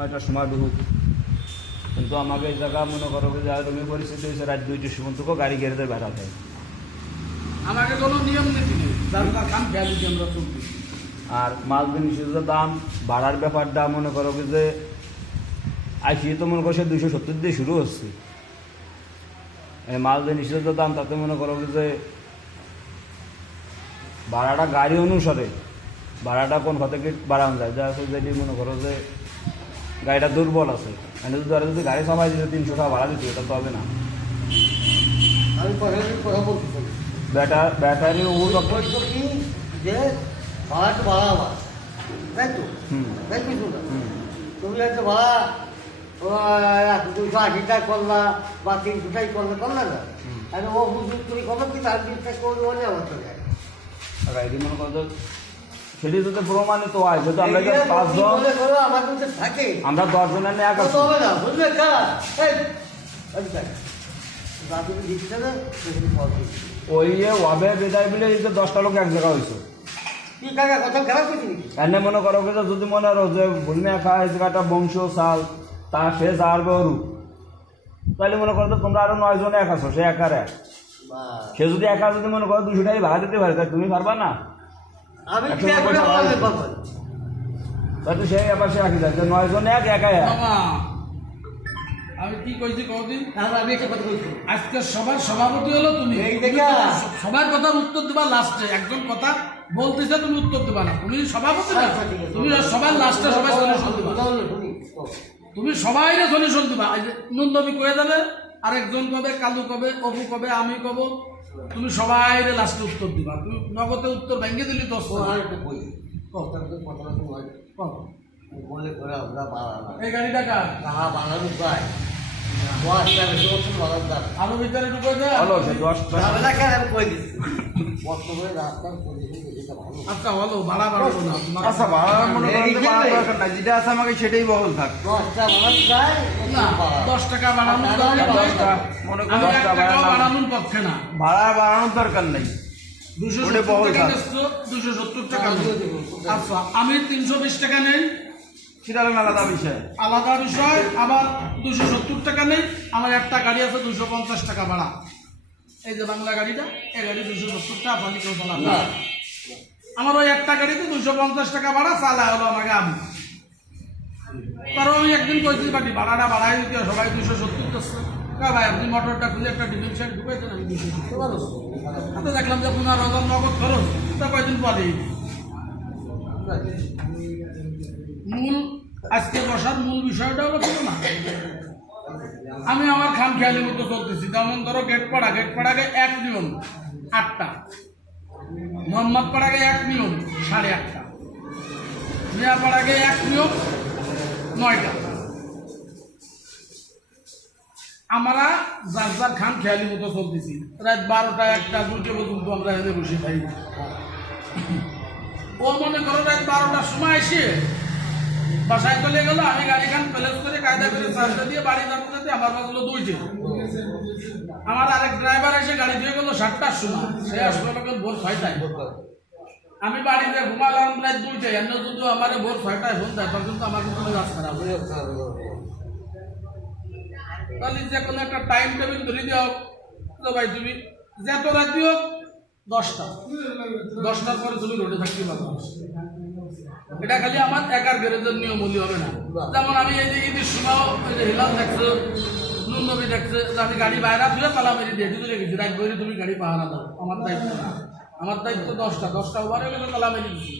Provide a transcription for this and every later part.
9টার সময় ঢুকুক, কিন্তু আমাকে এই জায়গা মনে করো যে তুমি পরিস্থিতি হয়েছে রাত 2টার সময় তো গাড়ি গেড়ে বেড়া দেয়। আমাকে কোনো নিয়ম নীতি নেই, যার কাম ভ্যালু দিয়ে আমরা চলছি। আর মাল জিনিসের দাম বাড়ার ব্যাপারটা মনে করো যে আইসিয়ে তো মনে করো সে 270 দিয়ে শুরু হচ্ছে। মাল জিনিসের যে দাম তাতে মনে করো যে ভাড়াটা গাড়ি অনুসারে ভাড়াটা কোন থেকে বাড়ানো যায়, যা আছে যেটি মনে করো যে গাড়িটা দুর্বল আছে, মানে যদি গাড়ি সবাই দিতে 300 টাকা ভাড়া দিতে এটা তো হবে না। আমি কথা বলতে ব্যাটারি কি যে ভাড়াটা বাড়াবা, তাই তো? তাই কিছু না, তুমি একটা ভাড়া 280 টাকা করলা বা 300 টাকা করলা না, আর ও বুঝুন তুমি কত কি 3-4 করলে হলে আমার তো যায় গাড়ি মনে করো সেটি যদি প্রমাণিত হয়, যেহেতু আমরা 5 জন আমার কাছে থাকে, আমরা 10 জনের নিয়ে একা হবে না বুঝলে ওই ওয়াবে বেদায় বলে এই যে 10টা লোক এক জায়গা হয়েছে। কি কাকা কথা খারাপ করছি নাকি? এনে মনে করো যে যদি মনে করো যে ভুলমে একা এই জায়গাটা বংশ সাল তা সে যার গরু, তাহলে মনে করো তোমরা আরো 9 জন এক আছো, সে একার এক। সে যদি একা যদি মনে করো 200 টাকা ভাড়া দিতে পারে, তাহলে তুমি পারবা না? আমি তাহলে সে আবার সে একই যায় 9 জন এক একাই এক। আমি কি কইছি কদিন আমি একটা কথা বলছি, আজকে সবার সভাপতি হলো তুমি। সবার কথার উত্তর দেবা লাস্টে, একজন কথা বলতেছে তুমি উত্তর দেবা না, তুমি সভাপতি না, তুমি সবার লাস্টে সবাই সলিউশন দিবা, তুমি সবাই সলিউশন দিবা। নন্দবী কয়ে যাবে, আরেকজন কবে, কালু কবে, অপু কবে, আমি কব, তুমি সবাই লাস্টে উত্তর দিবা। তুমি নগদে উত্তর ভেঙে দিলি তো বলে করে আমরা বাড়ানো এই গাড়িটা কার কাহা বাড়ানো যায় আরো ভিতরে ঢুকে যায়। আচ্ছা হলো ভাড়া বাড়াবো না, আচ্ছা ভাড়া মনে করো যে বাড়ার দরকার নাই, যেটা আছে আমাকে সেটাই বহল থাক। 10 টাকা বাড়ানোর মনে করো 10 টাকা বাড়ানোর পক্ষে না, ভাড়া বাড়ানোর দরকার নেই, 270 টাকা। আচ্ছা আমি 320 টাকা নেই, সেটা হলো আলাদা বিষয়। আলাদা বিষয়। আবার 270 টাকা নেই, আমার একটা গাড়ি আছে 250 টাকা ভাড়া, এই যে বাংলা গাড়িটা, এই গাড়ি 270 টাকা পানি কেউ চালাবে না। আমার ওই একটা গাড়িতে 250 টাকা ভাড়া, চালা হলো আমাকে আমি। কারণ আমি একদিন কইছি বাটি ভাড়াটা বাড়াই দিতে, সবাই 270 করছে। ভাই আপনি মোটরটা খুলে একটা ডিমেল সাইড ঢুকাইছেন, আমি 270 ভালো তো দেখলাম যে 15,000 নগদ খরচ, তা কয়েকদিন পরেই মূল আজকে বসার মূল বিষয়টা হলো ছিল না, আমি আমার খাম খেয়ালের মতো চলতেছি। যেমন ধরো গেট পাড়াকে 1 নিয়ম 8টা, মোহাম্মদ পাড়াকে 1 নিয়ম 8:30টা, মিয়া পাড়াকে 1 নিয়ম 9টা। আমরা যার যার খাম খেয়ালি মতো চলতেছি। রাত 12টা 1টা 2টা পর্যন্ত আমরা এখানে বসে থাকি। ও মনে করো রাত 12টার সময় এসে বাসায় চলে গেল, আমি গাড়িখান প্যালেস করে কায়দা করে চার্জটা দিয়ে বাড়ি যাতে আমার বাজলো 2টে। আমার আরেক ড্রাইভার এসে গাড়ি দিয়ে গেলো 7টার সময়, সে আসলো লোকের ভোর 6টায়। আমি বাড়িতে ঘুমালাম রাত 2টায়, এমন যদি আমার ভোর 6টায় ফোন দেয়, তখন কিন্তু আমার কিন্তু রাত খারাপ হয়ে যাচ্ছে। তাহলে যে কোনো একটা টাইম টেবিল ধরে দেওয়া তো ভাই, তুমি যত রাত্রি হোক 10টার পরে তুমি রোডে থাকতে পারো। এটা খালি আমার একার গ্যারেজের নিয়ম হলে হবে না। যেমন আমি এই যে ঈদের সময় হিলাল দেখছো, নুনবী দেখছে, আমি গাড়ি বাইরে তুলে তালা মেরে দিয়ে দিতে রেখেছি, রাত বইরে তুমি গাড়ি পাহারা দাও, আমার দায়িত্ব না। আমার দায়িত্ব 10টা ওভারে গেলে তালা মেরে দিচ্ছি।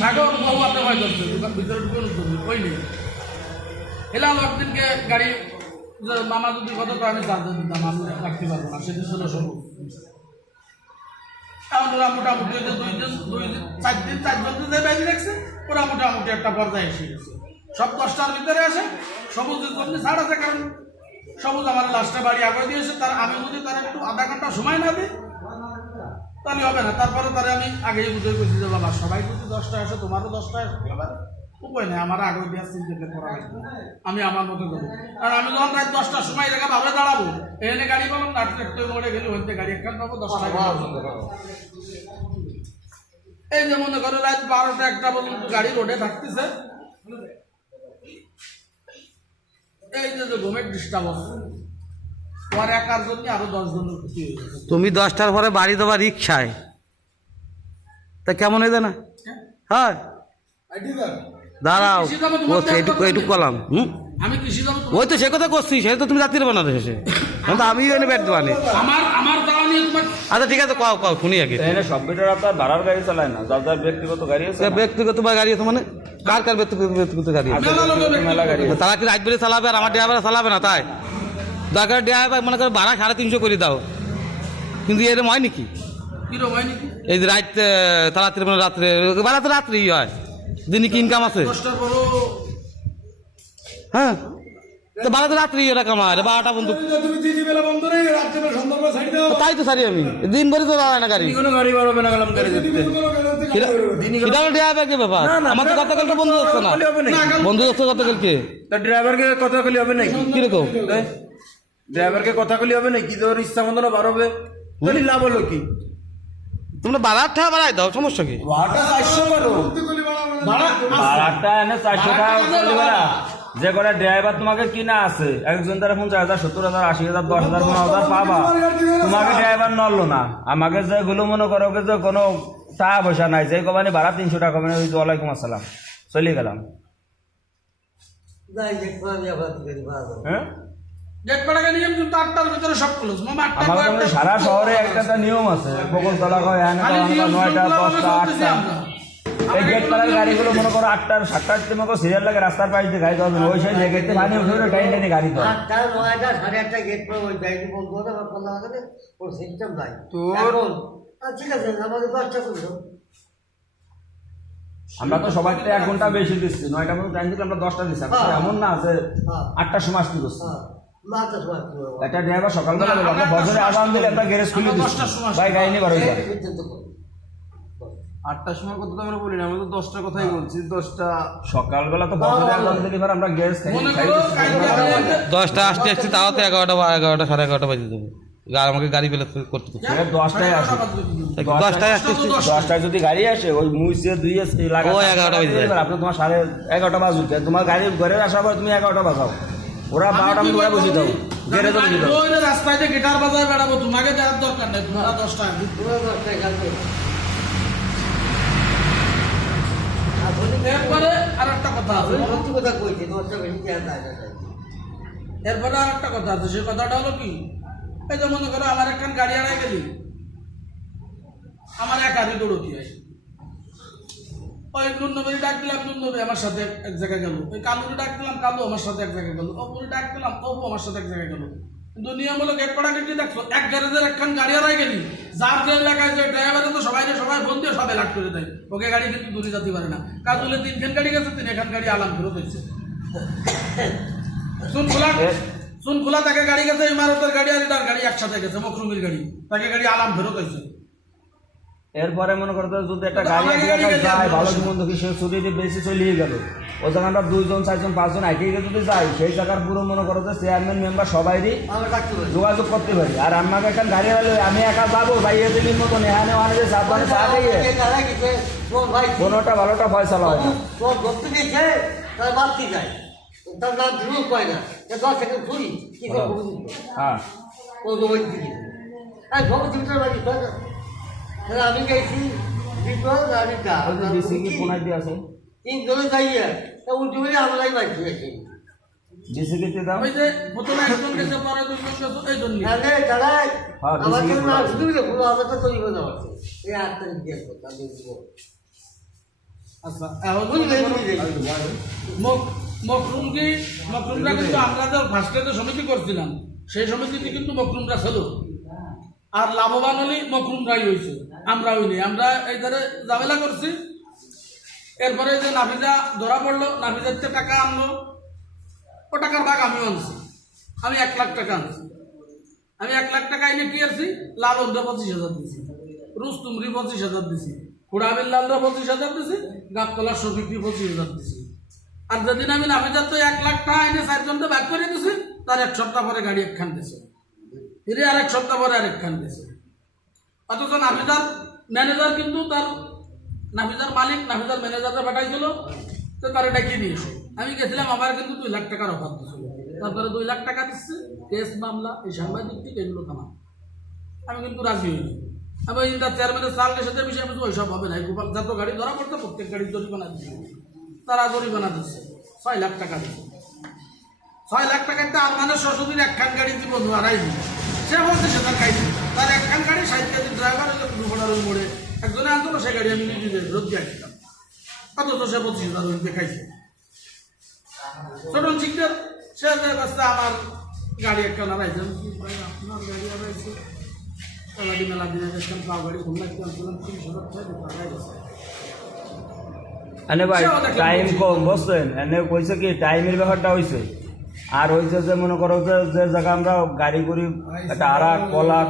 সাগর বহু আপনি ভয় করছে, ভিতরে ঢুকে ওই নেই। হিলাল একদিনকে গাড়ি মামা যদি কত তো আমি চার্জার দিতাম, আমি রাখতে পারবো না, সেদিন ছিল সবুজ। ওরা মোটামুটি 4 জন যে বাইরে রাখছে, ওরা মোটামুটি একটা পর্যায়ে এসে গেছে। সব 10টার ভিতরে আসে, সবুজের জন্য ছাড় আছে, কারণ সবুজ আমার লাস্টে বাড়ি আগে দিয়েছে। তার আমি যদি তার একটু আধা ঘন্টা সময় না দিই তাহলে হবে না। তারপরে তারা আমি আগেই বুঝে গেছি যে বাবা সবাই যদি 10টায় আসে, তোমারও 10টায় উপায় নেই, আমার আগে দেওয়ার চিন্তা করা লাগবে, আমি আমার মতো করবো। কারণ আমি যখন রাত 10টার সময় জায়গা ভাবে দাঁড়াবো, এখানে গাড়ি পালাম না, একটু মোড়ে গেলে হইতে গাড়ি একখান পাবো 10টায়। এই যে মনে করো রাত 12টা 1টা পর্যন্ত গাড়ি রোডে থাকতেছে, এই যে ঘুমের ডিস্টার্ব পরে একার জন্য আরো 10 জনের ক্ষতি হয়ে গেছে। তুমি 10টার পরে বাড়ি দেবা রিক্সায়, তা কেমন হয়ে যায় না? হ্যাঁ দাঁড়াও, এইটুকু করলাম। আমি কৃষি যাবো ওই তো সে কথা করছি, সে তো তুমি রাত্রির বানাতে শেষে, তো আমি এনে ব্যাট দেবানে। আমার দাওয়া নিয়ে তোমার আচ্ছা ঠিক আছে, কও শুনি আগে। এখানে সব বেটার আপনার ভাড়ার গাড়ি চালায় না, যার যার ব্যক্তিগত গাড়ি আছে না। ব্যক্তিগত বা গাড়ি আছে মানে কার ব্যক্তিগত গাড়ি আছে? মেলা গাড়ি আছে। তারা কি রাত বেড়ে চালাবে আর আমার ড্রাইভার চালাবে না? তাই দরকার ড্রাইভার মনে করো ভাড়া 350 করে দাও, কিন্তু এরকম হয় নাকি? কিরকম হয় নাকি? এই যে রাত তাড়াতাড়ি মানে রাত্রে বেলা তো রাত্রেই হয়, দিনে কি ইনকাম আছে? 10টার পরও হ্যাঁ তো বেলা তো রাত্রেই ওরা কামায়, 12টা বন্ধু। তুমি দিদি বেলা বন্ধ নেই, রাত্রে বেলা সন্ধ্যাবেলা ছাড়ি দাও। তাই তো সারি আমি দিন ভরে তো দাঁড়ায় না গাড়ি। কোনো গাড়ি বাড়বে না, গেলাম গাড়ি দেখতে। ড্রাইভার কি ব্যাপার? আমার তো গতকালকে বন্ধু যাচ্ছে না, বন্ধু যাচ্ছে গতকালকে। তা ড্রাইভারকে কথা কলি হবে নাকি? কিরকম ড্রাইভারকে কথা কলি হবে নাকি? তোর ইচ্ছা মতো না বার হবে, তাহলে লাভ হলো কি? তোমরা বাড়ার টাকা বাড়াই দাও, সমস্যা কি? ভাড়াটা 400 করো, ভাড়াটা এনে 400 টাকা করলে বাড়া। যে করে ড্রাইভার তোমাকে কিনা আছে, একজন তারা 50,000, 70,000, 80,000, 10,000, 15,000 পাবা, তোমাকে ড্রাইভার নড়লো না। আমাকে যেগুলো মনে করো যে কোনো টাকা পয়সা নাই, যে কমানি ভাড়া 300 টাকা কমানি, ওই ওয়ালাইকুম আসসালাম, চলে গেলাম। যাই যে করে আমি আবার দিকে ভাড়া গেট পাড়াকে নিয়ম কিন্তু 8টার ভিতরে সব ক্লোজ। মামা 8টা আমার মনে হয় সারা শহরে একটা নিয়ম আছে, বকলতলা হয়, 9টা, 10টা, 8টা। এই গেট পাড়ার গাড়িগুলো মনে করো 8টার 7টার মনে করো সিরিয়াল লাগে, রাস্তার পাশ দিয়ে গাড়ি যাবে, ওই সাইড গেটে পানি উঠে টাইম টাইনে গাড়ি দেয়। 8টা 9টা 8:30 গেট পর ওই গাড়ি বন্ধ করে আবার খোলা হবে, ওর সিস্টেম নাই। তোর ঠিক আছে, আমাকে 10টা করে দাও। আমরা তো সবাই 1 ঘন্টা বেশি দিচ্ছি, 9টা পর্যন্ত টাইম দিলে আমরা 10টা দিচ্ছি। এমন না আছে 8টার সময় আসতে করছি। মাথা তোমার একটা ড্রাইভার সকালবেলা বলবো, আমরা বছরে আজান দিলে আমরা গ্যারেজ খুলে দিচ্ছি, ভাই গাড়ি নিয়ে বারো যায়। 8টার সময় কথা তো আমরা বলি না, আমরা তো 10টার কথাই বলছি। 10টা সকালবেলা তো বছরে আজান দিলে এবার আমরা গ্যারেজ মনে করো কালকে 10টা আসতে আসতে তাও তো 11টা 11টা 11:30 বাজে দেবে, আর আমাকে গাড়ি পেলে করতে করতে 10টায় আসে, 10টায় আসতে আসতে 10টায় যদি গাড়ি আসে, ওই মুইসে দুইয়ে লাগা, ও 11টা বাজে যায়। আপনি তোমার 11:30 বাজুক, তোমার গাড়ি ঘরে আসার পর তুমি 11টা বাজাও, ওরা 12টা মিনিট ওরা বসে দাও, গ্যারেজে বসে দাও। ওই রাস্তায় যে গিটার বাজায় বেড়াবো, তোমাকে দেওয়ার দরকার নেই। তোমরা 10টা এরপরে আর একটা কথা আছে, কথা কইছি 10টা বেশি দেওয়া যায় না। এরপরে আর একটা কথা আছে। সেই কথাটা হলো কি, এই যে মনে করো আমার একখান গাড়ি আড়াই গেলি, আমার একারই দৌড়তি হয়। ওই নুননবী ডাক দিলাম, নুননবী আমার সাথে এক জায়গায় গেল। ওই কালুরে ডাক দিলাম, কালু আমার সাথে এক জায়গায় গেল। অপুরে ডাক দিলাম, অপু আমার সাথে এক জায়গায় গেল। কিন্তু নিয়ম হলো গেট পাড়া গেটে দেখছো, এক গ্যারেজের একখান গাড়ি আড়াই গেলি, যার যে এলাকায় যে ড্রাইভারে তো সবাই ফোন দিয়ে সবাই লাট করে দেয়, ওকে গাড়ি কিন্তু দূরে যেতে পারে না। কাজুলে 3খান গাড়ি গেছে, 3খান গাড়ি আলাম ফেরত হয়েছে। শুন খোলা তাকে গাড়ি গেছে, ইমারতের গাড়ি আর তার গাড়ি একসাথে গেছে, মকরুমের গাড়ি, তাকে গাড়ি আলাম ফেরত হয়েছে। এরপরে মনে করতে যদি একটা গাড়ি যায় ভালো মন্দ কি, সে ছুটি বেশি চলিয়ে গেল, ও যখন আমরা 2 জন 4 জন 5 জন আইটিআই যদি যাই, সেই জায়গার পুরো মনে করো যে চেয়ারম্যান মেম্বার সবাইরই যোগাযোগ করতে পারি। আর আমাকে একটা গাড়ি হলে আমি একা যাবো ভাই, এদিনের মতন এখানে অনেক সাবধানে চা দিয়ে কোনোটা ভালোটা ফয়সালা হয় না। ধরতে গেছে তার বাড়তি যায়, তার নাম ধ্রুব পায় না, 10 সেকেন্ড ঘুরি কি করবো, হ্যাঁ ও ওই দিকে আর ভগৎ সিংটার বাড়ি তাই না। আমি গেছি বিপদ গাড়িটা ডিসি কি কোনায় দিয়ে আছে, 3 জনে যাইয়া তা উল্টো করে আমরাই বাড়ি গেছি। ডিসি কে দাও, ওই যে প্রথমে একজন গেছে, পরে 2 জন গেছে, এই জন্য তাহলে দাদা হ্যাঁ, আমার বেশি তো না শুধু পুরো আমার তো তৈরি হয়ে যাচ্ছে এই 8 তারিখ দিয়ে কথা বলবো। আচ্ছা এখন মকরুমরা কিন্তু আমরা যে ফার্স্টে যে সমিতি করছিলাম, সেই সমিতিতে কিন্তু মকরুমরা ছিল, আর লাভবান হলে মকরুমরাই হয়েছে, আমরা হইনি। আমরা এই ধারে ঝামেলা করছি। এরপরে যে নাফিজা ধরা পড়লো, নাফিজার থেকে টাকা আনলো, ও টাকার ভাগ আমিও আনছি। আমি 1 লাখ টাকা আনছি। আমি 1 লাখ টাকা এনে কি আনছি, লালনরা 25,000 দিছি, রুস্তুমরি 25,000 দিছি, খুড়াবির লালরা 25,000 দিছি, গাবতলার শফিকরি 25,000 দিছি। আর যেদিন আমি নাফিজার তো 1 লাখ টাকা এনে 4 জনকে ভাগ করে দিছি, তার 1 সপ্তাহ পরে গাড়ি একখান দিছে, ফিরে আর 1 সপ্তাহ পরে আরেকখান দিছে। অথচ নাফিজার ম্যানেজার কিন্তু তার নাফিজার মালিক নাফিজার ম্যানেজাররা পাঠাইছিল, তো তারা ডাকিয়ে নিয়েছে। আমি গেছিলাম, আমার কিন্তু 2 লাখ টাকার অফার দিয়েছিল। তারপরে 2 লাখ টাকা দিচ্ছে, কেস মামলা, এই সাংবাদিক ঠিক এগুলো থামা। আমি কিন্তু রাজি হইনি। আমি ইন্টার চেয়ারম্যানের সালের সাথে বিষয় আমি ওইসব হবে না। গোপাল যত গাড়ি ধরা পড়তো প্রত্যেক গাড়ি জরিমানা দিচ্ছে, তারা জরিমানা দিচ্ছে 6 লাখ টাকা দিচ্ছে। 6 লাখ টাকাতে আর মানে শ্বশুরের একখান গাড়ি জীবন হারাইনি। সে বলছে সে তার খাইছে, তার একখান গাড়ি 60 কেজি ড্রাইভার হলে দুপুরের মোড়ে একজনে আনতো, সেই গাড়ি আমি নিজে রোদ দিয়ে আসতাম, অথচ সে 25,000 দেখাইছে। ছোট শিখতে সে কাছে আমার গাড়ি একটা হারাইছে, আপনার গাড়ি হারাইছে, মেলা দিনে দেখতাম পাও গাড়ি ঘুম লাগতে আনছিলাম 30,000 টাকা গেছে। এনে ভাই টাইম কম বুঝছেন, এনে কইছে কি টাইমের ব্যাপারটা হয়েছে। আর হয়েছে যে মনে করো যে জায়গা আমরা গাড়ি করি একটা আরাক কলাক,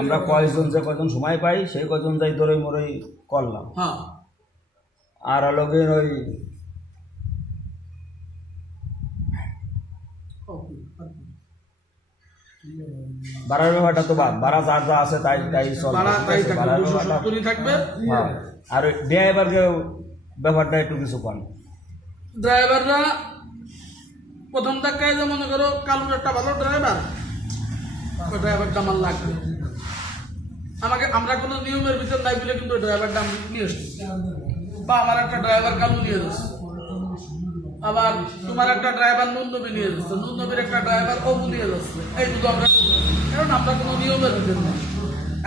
আমরা কয়জন যে কয়জন সময় পাই সেই কয়জন যাই দৌড়ই মরই করলাম। হ্যাঁ, আর হলো গিয়ে ওই ভাড়ার ব্যাপারটা তো ভাড়া যার যা আছে তাই তাই চলবে, ভাড়া তাই থাকবে, ভাড়ার ব্যাপারটা 270 থাকবে। হ্যাঁ। আর ওই ড্রাইভারকে ব্যাপারটা একটু কিছু কম। ড্রাইভাররা প্রথম ধাক্কায় যে মনে করো কালুর একটা ভালো ড্রাইভার, ওই ড্রাইভারটা আমার লাগবে। আমরা কোনো নিয়মের ভিতর নাই বলে কিন্তু ড্রাইভারটা আমি নিয়ে এসছি, বা আমার একটা ড্রাইভার কালু নিয়ে যাচ্ছে, আবার তোমার একটা ড্রাইভার নুননবী নিয়ে যাচ্ছে, নুননবীর একটা ড্রাইভার অবু নিয়ে যাচ্ছে। এই দুটো আমরা, কারণ আমরা কোনো নিয়মের ভিতর নেই।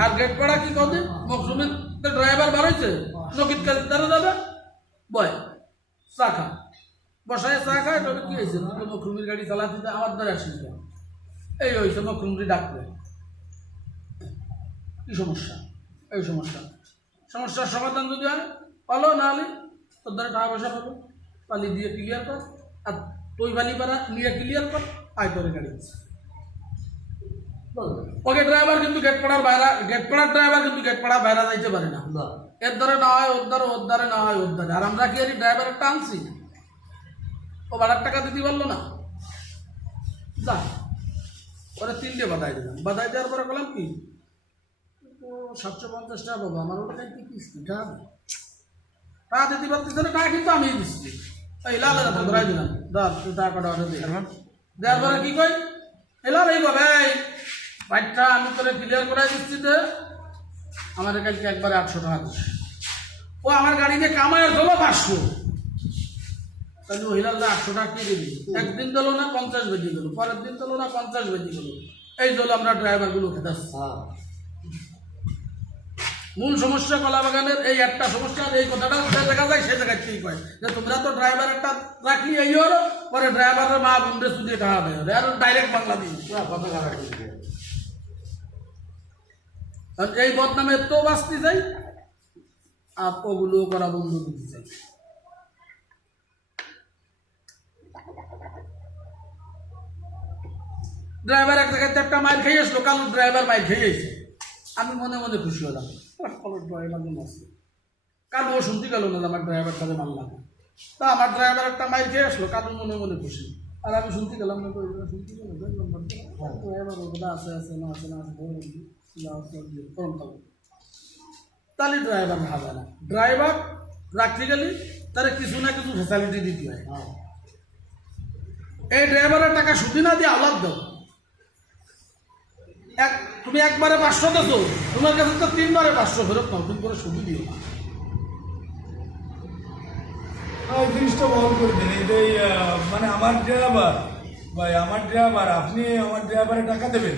আর গেট পাড়া কি কথা, মকসুমের ড্রাইভার বাড়াইছে, নকিত কাজে তারা যাবে বয় চা খা, বসায় চা খায়, তবে কি হয়েছে, মকরুমির গাড়ি চালাতে আমার দ্বারা আসিস, এই হয়েছে মকরুমরি ডাকবে। কি সমস্যা, এই সমস্যার সমাধান যদি হয় পালো, না হলে তোর দ্বারা টাকা পয়সা পাবো, পালি দিয়ে ক্লিয়ার কর, আর তুই বালি পাড়া নিয়ে ক্লিয়ার কর, আয় তোর গাড়ি। ওকে ড্রাইভার কিন্তু গেট পাড়ার ড্রাইভার কিন্তু গেট পাড়ার বাইরে যাইতে পারে না। এর দ্বারা না হয় ওর দ্বারা, ওর দ্বারা না হয় ওর দ্বারা। আর আমরা কি আর ড্রাইভারের টানছি, ও ভাড়ার টাকা দিতে পারলো না, যা ওরা 3 বাধাই দিলাম। বাধাই দেওয়ার পরে বললাম কি 750 টাকা পাবো, আমার ওটা কি কিস্তি টাকা দিতে পারতেছে না, টাকা কিন্তু আমি দিচ্ছি। এই লাল ধরাই দিলাম, টাকাটা অর্ডার দিলাম। দেওয়ার পরে কি কই, এলাম এই ভাবে বাইকটা আমি করে ক্লিয়ার করে দিচ্ছি, যে আমার কালকে একবারে 800 টাকা দিচ্ছি। ও আমার গাড়িতে কামায় হলো 500, তাহলে মহিলার 800 টাকা কি দিবি? একদিন দিল না 50 বেজে গেল, পরের দিন দিল না 50 বেজে গেল। এই জন্য আমরা ড্রাইভার গুলো খেতে আসছি। মূল সমস্যা কলাবাগানের এই একটা সমস্যা, এই কথাটা দেখা যায় সে জায়গায় ঠিক হয় যে তোমরা তো ড্রাইভার একটা রাখলি এই হলো, পরে ড্রাইভারের মা বুন্ডে সুদিয়ে টাকা দেয়, আর ডাইরেক্ট বাংলা দিয়ে এই বদনামে তো বাঁচতে চাই, আর ওগুলো করা বন্ধ দিতে চাই। ড্রাইভার এক জায়গায় একটা মাইর খেয়ে আসলো, কালো ড্রাইভার মাইর খেয়ে এসে আমি মনে মনে খুশি হলাম, কালু ও শুনতে গেল না আমার ড্রাইভার সাথে মারলাম, তা আমার ড্রাইভার একটা মাইর খেয়ে আসলো, কালু মনে মনে খুশি, আর আমি শুনতে গেলাম না, শুনতে গেলাম ড্রাইভার আছে আছে না আছে না তাহলে ড্রাইভার হবে না। ড্রাইভার রাখতে গেলে তারা কিছু না কিছু ফ্যাসিলিটি দিতে হয়। এই ড্রাইভারের টাকা সুদি না দিয়ে আলাদ দাও। তুমি একবারে 500 দেছো, তোমার কাছে তো 3 বারে 500 ফেরত নাও, তুমি করে সুদি দিও না। এই জিনিসটা বহন করে দিন। এই যে মানে আমার ড্রাইভার ভাই, আমার ড্রাইভার, আপনি আমার ড্রাইভারে টাকা দেবেন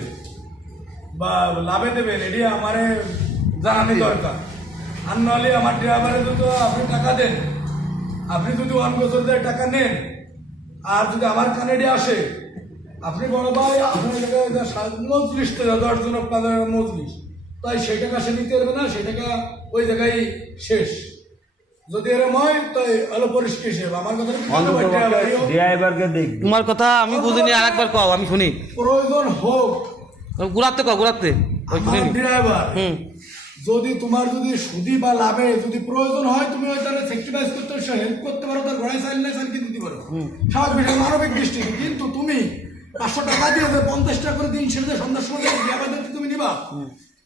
বা লাভে দেবেন, এটি আমারে জানানো দরকার। আর নাহলে আমার ড্রাইভারে যদি আপনি টাকা দেন, আপনি যদি 1 বছর ধরে টাকা নেন, আর যদি আমার কানেডে আসে, আপনি বড় ভাই আপনার মজলিস তো 10 জন 15 মজলিস, তাই সেই টাকা সে নিতে পারবে না, সেই টাকা ওই জায়গায় শেষ। যদি এরকম হয় তাই আলো পরিষ্কার হিসেবে আমার কথা ড্রাইভারকে দেখবি। তোমার কথা আমি বুঝিনি, আর একবার কও আমি শুনি। প্রয়োজন হোক ঘুরাতে কও, ঘুরাতে ড্রাইভার যদি তোমার যদি সুদি বা লাভে যদি প্রয়োজন হয়, তুমি ওই তাহলে স্যাক্রিফাইস করতে হেল্প করতে পারো, তার ঘোড়ায় চাইলে চাইলে দিতে পারো, স্বাভাবিক বিষয়, মানবিক দৃষ্টিতে। কিন্তু তুমি 500 টাকা দিয়ে 50 টাকা করে দিন ছেড়ে সন্ধ্যার সময় ড্রাইভারদের তুমি দিবা,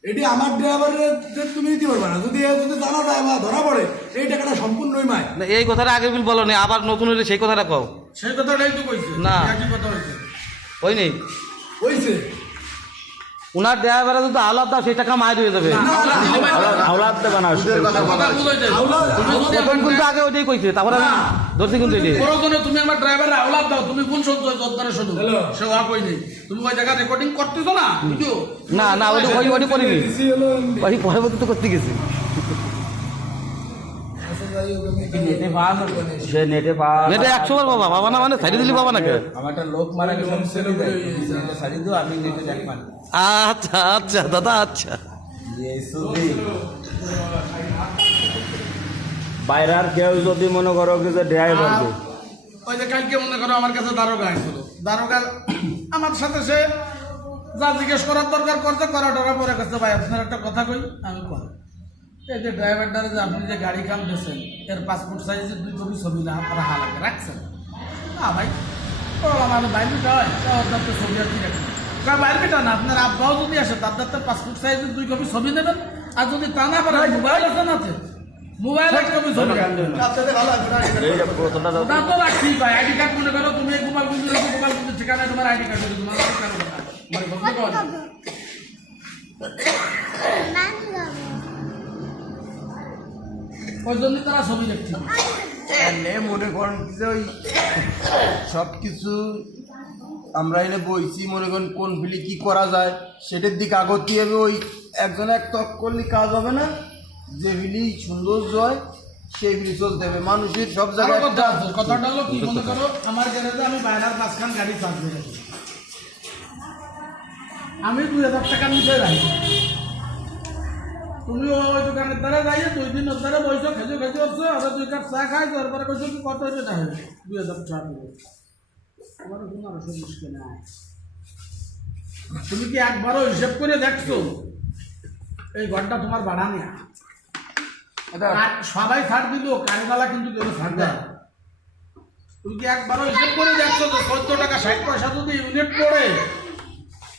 এটি আমার ড্রাইভারের তুমি দিতে পারবে না। যদি জানা ড্রাইভার ধরা পড়ে, এই টাকাটা সম্পূর্ণই মায়। এই কথাটা আগে বলো না, আবার নতুন হলে সেই কথাটা কও। সেই কথাটাই তো কইছে না, একই কথা হইছে। ওই নেই হইছে ওনার ড্রাইভারে যদি আলাদা দাও সেই টাকা মায়ের হয়ে যাবে আওলাদ দেবে না কথা বুঝাইছে তুমি যদি প্রথম কিন্তু আগে ওইটাই কইছে তারপরে আমি ধরছি কিন্তু এটাই প্রয়োজনে তুমি আমার ড্রাইভারের আওলাদ দাও, তুমি কোন শব্দ জোরদারে শোনো সে ওয়া কই নেই, তুমি ওই জায়গা রেকর্ডিং করতেছো না ভিডিও না না ওইটা করিনি দিছি হলো ওই পরবর্তী তো করতে গেছি সে নেটে পাওয়া এটা 100 বার বাবা বাবা না মানে ছাড়ি দিলি বাবা নাকি আচ্ছা আচ্ছা দাদা আচ্ছা বাইরের কেউ যদি মনে করো কি যে ড্রাইভার ওই যে কালকে মনে করো আমার কাছে দারোগা আসছিল, দারোগা আমার সাথে সে যা জিজ্ঞেস করার দরকার করতে করা পরে কাছে ভাই আপনার একটা কথা কই, আমি কই এই যে ড্রাইভারটারে যে আপনি যে গাড়ি কাম দিয়েছেন এর পাসপোর্ট সাইজের 2 কপি ছবি না রাখা লাগে রাখছেন না ভাই? ও আমার বাইরটা হয় ওর তো ছবি আর কি রাখেন বাইরটা না, আপনার আব্বাও যদি আসে তার তো পাসপোর্ট সাইজের 2 কপি ছবি নেবেন, আর যদি তা না পারে মোবাইল আছে না মোবাইল 1 কপি ছবি ওটা তো রাখছি ভাই। আইডি কার্ড মনে করো তুমি গোপাল কিন্তু ঠিকানা তোমার আইডি কার্ড তোমার মানে বলতে পারো ওই জন্য তারা ছবি দেখছে মনে করেন যে ওই সব কিছু আমরা এনে বইছি, মনে করেন কোন ফিলি কি করা যায় সেটার দিকে আগতি হবে। ওই একজন এক তক করলে কাজ হবে না, যে ফিলি সৌন্দর্য হয় সেই ফিলি চলতে হবে। মানুষের সব জায়গায় কথাটা হলো কি, মনে করো আমার গ্যারেজে আমি বাইরের 5খান গাড়ি চার্জ দিয়ে রাখি, আমি 2000 টাকা নিচে রাখি, তুমি ওই দোকানের দ্বারা যাইয়ে 2 দিন ওর দ্বারা বইছো খেজো হচ্ছে আর 2 কাপ চা খাই, তারপরে কইছো কি কত হয়েছে টাকা 2000 টাকা দিবে, আমার কোনো অসুবিধা নাই। তুমি কি একবারও হিসেব করে দেখছো এই ঘরটা তোমার বাড়া নেয়া? সবাই ছাড় দিল, কারিমালা কিন্তু কেউ ছাড় দেয়। তুমি কি একবারও হিসেব করে দেখছো যে 14 টাকা 60 পয়সা যদি ইউনিট পড়ে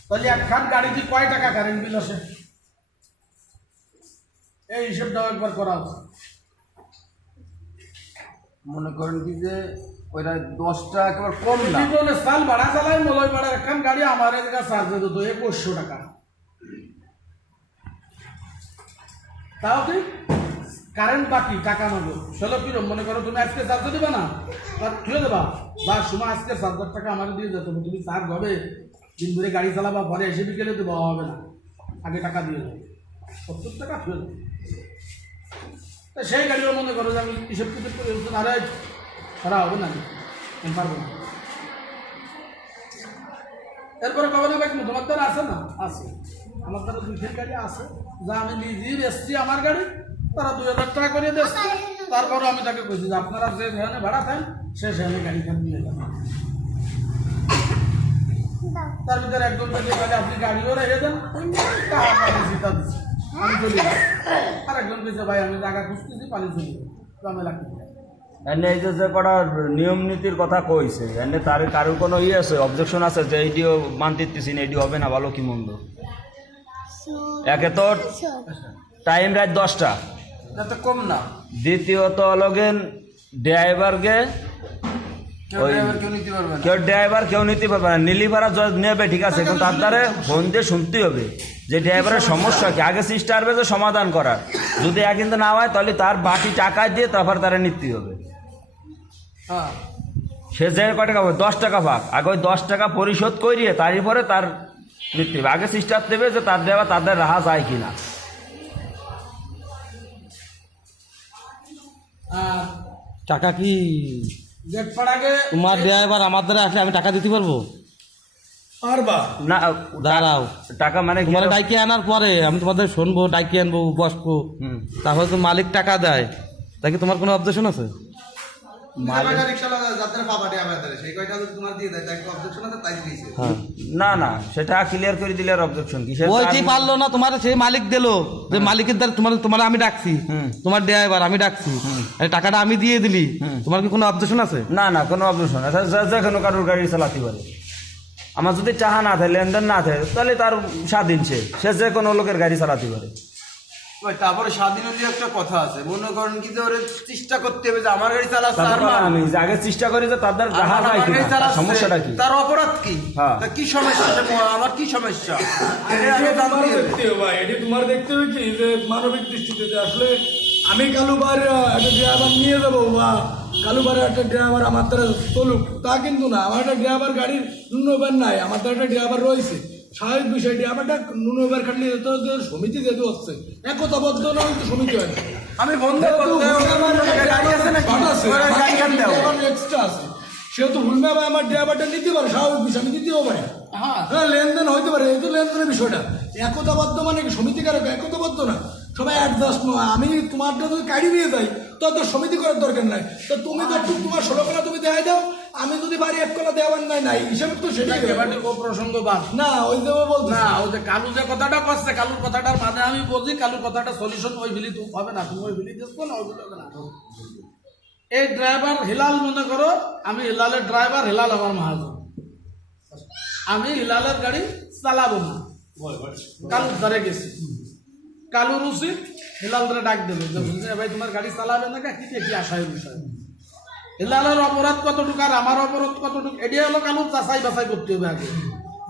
তাহলে একখান গাড়িতে কয় টাকা কারেন্ট বিল আসে? এই হিসেবটাও একবার করা উচিত। মনে করেন কি যে ওইটা 10টা একেবারে কম না। জীবনে সাল ভাড়া চালাই মলয় ভাড়ার একখান গাড়ি আমার এদিকে চার্জে দিত 2100 টাকা, তাও কি কারেন্ট বাকি টাকা নেবো 16 কিলো। মনে করো তুমি আজকে চার্জে দিবে না বা ধুয়ে দেবা বা সময় আজকে 7000 টাকা আমার দিয়ে যেত, তুমি চার্জ হবে দিন ধরে গাড়ি চালাবা, পরে এসে বিকেলে দেওয়া হবে না, আগে টাকা দিয়ে দেবো 70 টাকা ধুয়ে দেবো। তা সেই গাড়িও মনে করো যে আমি হিসেব কিছু করে আরে করা হবে না, আমি পারবো না। এরপরে কবে না দেখবো তোমার দ্বারা আছে না? আছে, আমার দ্বারা 2 গাড়ি আছে যা আমি নিজেই বেসছি আমার গাড়ি, তারা 2000 টাকা করে দিচ্ছে। তারপরে আমি তাকে কইছি যে আপনারা যে সেখানে ভাড়া থাকেন সে সেখানে গাড়ি খান নিয়ে যান। তার ভিতরে একজন থেকে বলে আপনি গাড়িও রেখে দেন, জিতা দিচ্ছি আমি চলে যাই। আর একজন কইছে ভাই আমি জায়গা খুঁজতেছি পানি চলে যাবো, আমি লাগতে এনে এই যে কটা নিয়ম নীতির কথা কইছে, এনে তার কারোর কোনো আছে অবজেকশন আছে যে এইটিও মানতেছি না, এটি হবে না ভালো কি মন্দ? একে তো টাইম রাত 10টা, এটা তো কম না। দ্বিতীয়ত লগেন ড্রাইভারকে কেউ নিতে পারবে না, কেউ ড্রাইভার কেউ নিতে পারবে না, নিলি ভাড়া নেবে ঠিক আছে, কিন্তু তার দ্বারা ফোন দিয়ে শুনতে হবে যে ড্রাইভারের সমস্যা কি, আগে চেষ্টা আসবে যে সমাধান করার। যদি কিন্তু না হয় তাহলে তার বাকি টাকা দিয়ে তারপর তারা নিতে হবে। হ্যাঁ সে যে কয় টাকা 10 টাকা ভাগ, আগে ওই 10 টাকা পরিশোধ করিয়ে তারপরে তার নিতে হবে। আগে চেষ্টা দেবে যে তার দেওয়া তাদের রাহা যায় কিনা। টাকা কি গেট পাড়াকে তোমার ড্রাইভার আমার দ্বারা আসলে আমি টাকা দিতে পারবো? পারবা না দাঁড়াও, টাকা মানে কি? তোমার ডাইকে আনার পরে আমি তোমাদের শুনবো, ডাইকে আনবো, বসবো, তাহলে তো মালিক টাকা দেয়, তাই কি তোমার কোনো অবজেকশন আছে? হ্যাঁ না না, সেটা ক্লিয়ার করে দিলে আর অবজেকশন কি? ওইটি পারলো না, তোমার সেই মালিক দিলো যে মালিকের দ্বারা তোমার আমি ডাকছি, তোমার ড্রাইভার আমি ডাকছি, এই টাকাটা আমি দিয়ে দিলি, তোমার কি কোনো অবজেকশন আছে? না না, কোনো অবজেকশন আছে। যে কোনো কারোর গাড়ি চালাতে পারে। আমার যদি চাহা না থাকে, লেনদেন না থাকে, তাহলে তার স্বাধীন, সে যে কোনো লোকের গাড়ি চালাতে পারে। ভাই তারপরে স্বাধীন হলে একটা কথা আছে, মনে করেন কি যে ওরে চেষ্টা করতে হবে যে আমার গাড়ি চালাচ্ছে আর তারপর আমি যে আগে চেষ্টা করি যে তাদের রাহা যায় আমার গাড়ি কিনা, চালাচ্ছে, সমস্যাটা কি? তার অপরাধ কি? হ্যাঁ। তা কি সমস্যা? আমার কি সমস্যা? এটা আগে তোমার জানতে হবে। দেখতে হবে ভাই, এটি তোমার দেখতে হবে কি যে মানবিক দৃষ্টিতে যে আসলে আমি কালুবার একটা ড্রাইভার নিয়ে যাবো বা কালুবারের একটা ড্রাইভার আমার দ্বারা চলুক তা কিন্তু না। আমার একটা ড্রাইভার গাড়ির ন্যূনবের নাই, আমার দ্বারা একটা ড্রাইভার রয়েছে। স্বাভাবিক বিষয় ড্রাইভারটা ন্যূনবের খাটলে যেতে হচ্ছে সমিতি যেহেতু হচ্ছে একতাবদ্ধ না হলে তো সমিতি হয় না। আমি বন্ধ করতে গাড়ি আছে নাকি? ওরা গাড়ি কান দাও। এক্সট্রা আছে, সেহেতু হুলমে ভাই আমার ড্রাইভারটা নিতে পারে, স্বাভাবিক বিষয় আমি দিতেও পারি। হ্যাঁ হ্যাঁ লেনদেন হইতে পারে, এই তো লেনদেনের বিষয়টা। একতাবদ্ধ মানে কি সমিতিকারক? একতাবদ্ধ না, সবাই অ্যাডজাস্ট নয়। আমি তোমারটা যদি গাড়ি নিয়ে যাই তো তো সমিতি করার দরকার নাই। তো তুমি তো একটু তোমার 16 কলা তুমি দেখাই দাও, আমি যদি বাড়ি 1 কলা দেওয়ার নাই হিসাবে তো সেটাই এবারে ও প্রসঙ্গ বাদ না। ওই যে বলছি না, ও যে কালু যে কথাটা করছে, কালুর কথাটার মাঝে আমি বলছি কালুর কথাটা সলিউশন ওই বিলি তুমি হবে না, তুমি ওই বিলি দেখবো না, ওই বিলি হবে না। এই ড্রাইভার হিলাল মনে করো, আমি হিলালের ড্রাইভার, হিলাল আমার মহাজন, আমি হিলালের গাড়ি চালাবো না, কালুর ধারে গেছি। কালুর উচিত হিলালরে ডাক দেবে যে বুঝলে ভাই তোমার গাড়ি চালাবে না, কি আশায় বিষয়। হিলালের অপরাধ কতটুকু আর আমার অপরাধ কতটুকু, এটাই হলো কালুর যাচাই বাছাই করতে হবে আগে।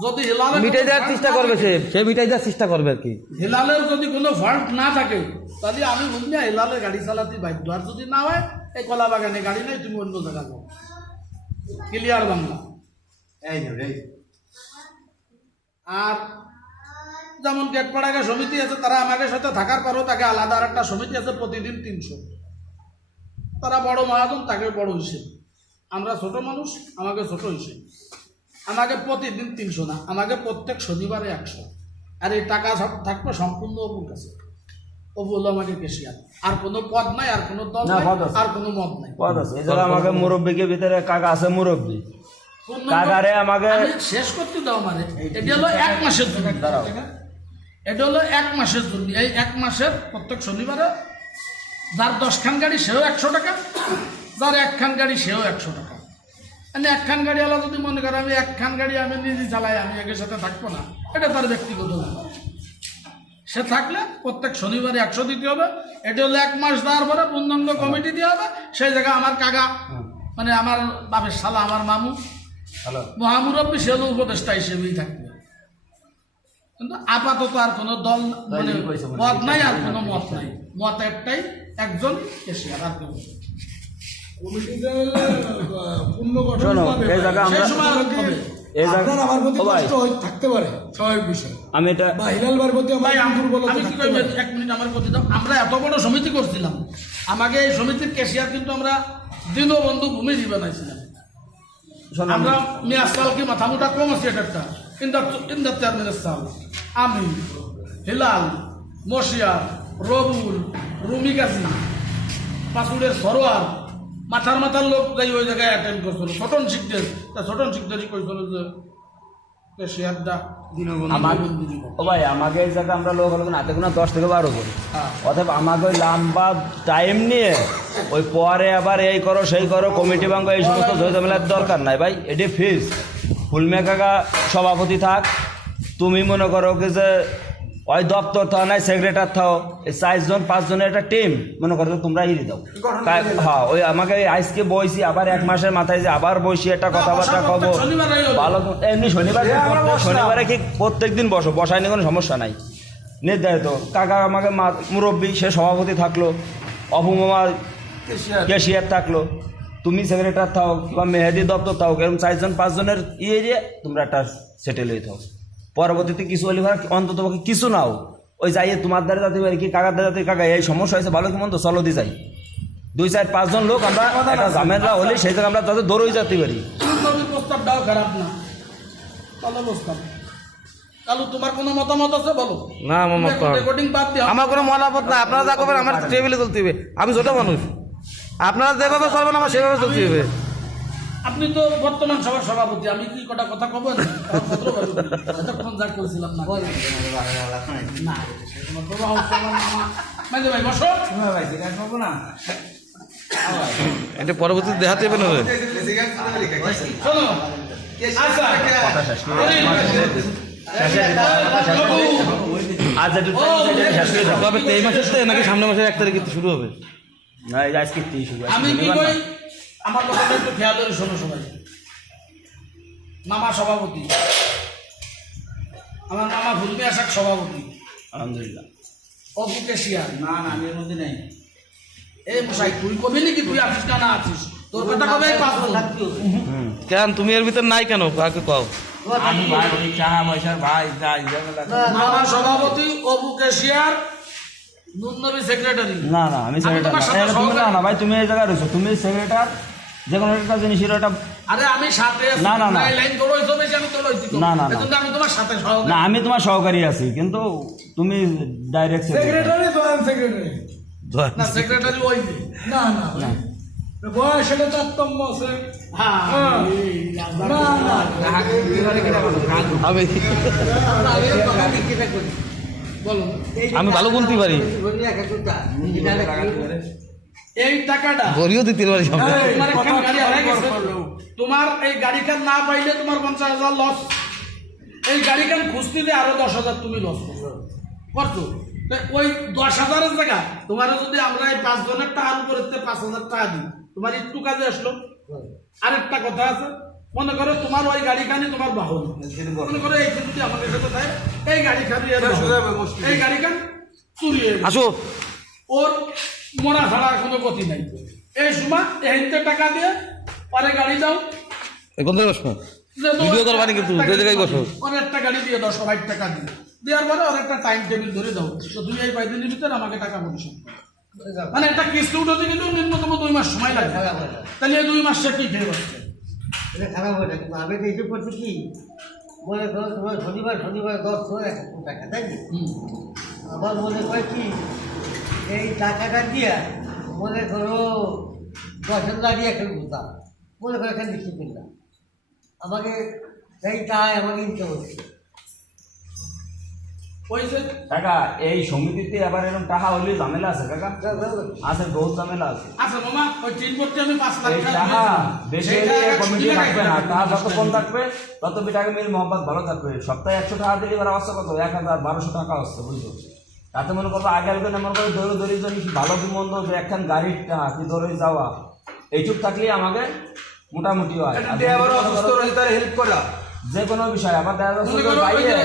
যদি হিলালের মিটাই দেওয়ার চেষ্টা করবে, সে মিটাই দেওয়ার চেষ্টা করবে আর কি। হিলালের যদি কোনো ফল্ট না থাকে তাহলে আমি বুঝলি হিলালের গাড়ি চালাতে বাধ্য। আর যদি না হয় এই কলা বাগানে গাড়ি নেই, তুমি অন্য জায়গা যাও। ক্লিয়ার বাংলা। আর যেমন গেটপাড়াকে সমিতি আছে, তারা আমাকে সাথে থাকার পরেও তাকে আলাদা আর একটা সমিতি আছে, প্রতিদিন 300। তারা বড় মহাজন, তাকে বড় হিসেব। আমরা ছোট মানুষ, আমাকে ছোট হিসেব। আমাকে প্রতিদিন 300 না, আমাকে প্রত্যেক শনিবারে 100। আর এই টাকা সব থাকবে সম্পূর্ণ অপুর কাছে। ও বললো আমাকে কেশিয়ার, আর কোনো পদ নাই, আর কোনো দল না, নাই, পদ আছে। আর কোনো মত নাই। পদ আছে। এই জায়গায় আমাকে মুরব্বীকে ভিতরে কাকা আছে, মুরব্বী কাকারে আমাকে আমি শেষ করতে দাও। মানে এটা হলো 1 মাসের জন্য, এটা হলো 1 মাসের জন্য। এই 1 মাসের প্রত্যেক শনিবারে যার 10 খান গাড়ি সেও 100 টাকা, যার 1 খান গাড়ি সেও 100 টাকা। মানে 1 খান গাড়ি আলা যদি মনে করো আমি 1 খান গাড়ি আমি নিজে চালাই, আমি একের সাথে থাকবো না, এটা তার ব্যক্তিগত ব্যাপার। সে থাকলে প্রত্যেক শনিবারে 100 দিতে হবে। এটা হলো 1 মাস দেওয়ার পরে পূর্ণাঙ্গ কমিটি দেওয়া হবে। সেই জায়গায় আমার কাকা, মানে আমার বাপের শালা, আমার মামু মহামুরব্বী, সে হলো উপদেষ্টা হিসেবেই থাকবে। কিন্তু আপাতত আর কোনো দল মানে মত নাই, আর কোনো মত নাই। মত একটাই, একজন কেশিয়ার, আর কেউ নেই। কমিটিতে পূর্ণ গঠন শোনো, পাবে। এই জায়গা সেই আমরা সময় হবে। এই আপনার জায়গা আমার প্রতি ও ভাই, কষ্ট থাকতে পারে, স্বাভাবিক বিষয়। আমি এটা বা হিলাল ভাইয়ের প্রতি আমার ভাই, দুর্বলতা আমি কি থাকতে করি, পারে। 1 মিনিট আমার কথা দাও। আমরা এত বড় সমিতি করছিলাম, আমাকে এই সমিতির কেশিয়ার কিন্তু আমরা দীনবন্ধু ভূমিজি বানাইছিলাম। শোনো, আমরা মেয়াজ সালকে মাথা মোটা কম আছে, একটা ইন্দার চেয়ারম্যানের সাল, আমি, হিলাল, মশিয়ার, রবুল, রুমি গাজী, পাসুরের সরোয়ার, মাথার লোক যাই ওই জায়গায় অ্যাটেন্ড করছিল। ছোটন শিখদের, তা ছোটন শিখদেরই কইছিল যে শেয়ারটা ও ভাই আমাকে এই জায়গায় আমরা লোক হলো হাতে গোনা 10 থেকে 12 করি। হ্যাঁ। অতএব আমাকে ওই লম্বা টাইম নিয়ে ওই পরে আবার এই করো সেই করো কমিটি ভাঙ্গো এই সমস্ত ঝামেলার দরকার নাই ভাই। এটি ফিস ফুলমে কাকা সভাপতি থাক, তুমি মনে করো কি যে ওই দপ্তর থাও নাই সেক্রেটার থাও, এই 4 জন 5 জনের একটা টিম মনে করো তোমরা হিরি দাও। হ্যাঁ, ওই আমাকে আজকে বইছি, আবার 1 মাসের মাথায় যে আবার বইছি একটা কথাবার্তা কব ভালো। এমনি শনিবারে কি প্রত্যেক দিন বসো, বসায় নিয়ে কোনো সমস্যা নাই। নির্ধারিত কাকা আমাকে মুরব্বী, সে সভাপতি থাকলো, অপুমামা ক্যাশিয়ার থাকলো, তুমি সেক্রেটার থাও বা মেহেদি দপ্তর থাও, এরকম 4 জন 5 জনের ইয়ে দিয়ে তোমরা একটা সেটেল হয়ে থাও। পরবর্তীতে কিছু হলে অন্তত কিছু নাও, ওই যাইয়ে তোমার দ্বারা যাতে পারি কি কাকার দ্বারা কাকা এই সমস্যা হয়েছে, ভালো কি মন্দ চলো দিয়ে যাই। 2 4 5 জন লোক আমরা একটা ঝামেলা হলে সেই জায়গায় আমরা যাতে দৌড়ই যেতে পারি। প্রস্তাবটাও খারাপ না, ভালো প্রস্তাব। কালু তোমার কোনো মতামত আছে বলো? না, আমার মত না। রেকর্ডিং বাদ দিও। আমার কোনো মতামত না, আপনারা যা করবেন আমার টেবিলে চলতে হবে। আমি ছোট মানুষ, আপনারা যেভাবে চলবেন আমার সেভাবে চলতে হবে। আপনি তো বর্তমান সভার সভাপতি, আমি কি কটা কথা কব না? এতক্ষণ যা করেছিলাম না না, তোমার প্রবাহ সমান আমার- মাঝে ভাই বসো। এটা পরবর্তী দেখাতে হবে না। শোনো, আচ্ছা, আজ একটু শেষ করে দাও। তবে এই মাসের তো নাকি সামনের মাসের 1 তারিখে তো শুরু হবে। না এই যে আজকে 30 শুরু, আজকে আমি কি শনিবার করি না। আমার কথাটা একটু খেয়াল করে শোনো সবাই। মামা সভাপতি, আমার মামা ভুলবে আসাক সভাপতি, আলহামদুলিল্লাহ। অপু কেশিয়ার, না না আমি এর মধ্যে নেই। এই মশাই তুই কবি নাকি তুই আছিস না না আছিস, তোর কথা কবে পাবো। কেন তুমি এর ভিতর নাই কেন, কাকে কও? আমি ভাই ওই টাকা পয়সার ভাই যাই ঝামেলা। মামা সভাপতি, অপু কেশিয়ার, নুননবী সেক্রেটারি। না না আমি সেক্রেটার তোমার সাথে না, তুমি না সহকারী। না ভাই তুমি এই জায়গায় রয়েছো, তুমি সেক্রেটার, যে কোনো একটা জিনিসের একটা আরে আমি সাথে আছি। না, না, না। এই লাইন দৌড়াইছো বেশি, আমি দৌড়াইছি কম। না, না, না। এজন্য আমি তোমার সাথে না সহকারী। আমি তোমার সহকারী আছি, কিন্তু তুমি ডাইরেক্ট সেক্রেটারি। সেক্রেটারি তো সেক্রেটারি না সেক্রেটারি ওই যে। না না না বয়স এটা তারতম্য আছে হ্যাঁ না না আমি বলো আমি ভালো বলতে পারি, এই টাকাটা গড়িও দিতে পারি সামনে। তোমার একখান গাড়ি হারাই গেছে, তোমার এই গাড়িখান না পাইলে তোমার 50,000 লস। এই গাড়িখান খুঁজতে দিয়ে আরো 10,000 তুমি লস করছো। তো ওই 10,000-এর জায়গা তোমার যদি আমরা এই 5 জনের টাকার উপরে 5,000 টাকা দিই, তোমার একটু কাজে আসলো। আরেকটা কথা আছে, মনে করো তোমার ওই গাড়িখানি তোমার বাহন, মনে করো এই যদি আমাদের সাথে থাকে এই গাড়িখানি এর বাহন। এই গাড়িখান চুরি হয়ে গেছে। আসো ওর মরা ছাড়া কোনো গতি নাই। এই সময় এইতে টাকা দিয়ে পরে গাড়ি দাও, এখন থেকে বসো, ভিডিও করবানি কিন্তু যে জায়গায় বসো। অনেকটা গাড়ি দিয়ে 10-20 টাকা দিয়ে দেওয়ার পরে ওর একটা টাইম টেবিল ধরে দাও, তো তুমি এই 5 দিনের ভিতরে আমাকে টাকা পরিশোধ করো। মানে একটা কিস্তি উঠতে কিন্তু ন্যূনতম 2 মাস সময় লাগে। তাহলে এই 2 মাস সে কি খেয়ে বসছে? এটা খারাপ হয়ে থাকে, আমি তো এইসব করছি কি মনে করো তোমার শনিবার 10 টাকা তাই না? আবার মনে হয় কি এই টাকাটা দিয়া মনে করো 10,000 লাগিয়ে একটা ঘুরতাম, মনে করো এখানে ডিসিপ্লিন না আমাকে সেই টাকা আমাকে নিতে হচ্ছে। ওই যে কাকা এই সমিতিতে আবার এরকম টাকা হলে ঝামেলা আছে কাকা, আছে বহুত ঝামেলা আছে। আচ্ছা মামা ওই 3 করতে আমি 5 লাখ এই টাকা টাকা দিয়েছিলাম। বেশি সেই হলে টাকা কমিটি ছুটি থাকবে না, লাগাইতে টাকা হবে। যত কম থাকবে তত বিটাকে মিল মহব্বত ভালো থাকবে। সপ্তাহে 100 টাকা দিলে এবার অবস্থা কত 1,000-1,200 টাকা হচ্ছে বুঝলো। তাতে মনে করবো আগের দিন মনে করো দৌড়ে দৌড়ি জন্য কি ভালো কি মন্দ যে একখান গাড়ির টাকা কি দৌড়ে যাওয়া এইটুক থাকলে আমাকে মোটামুটি হয়। আর যদি মনে করো হেল্প করা যে কোনো বিষয় আমার মনে করো ওই যে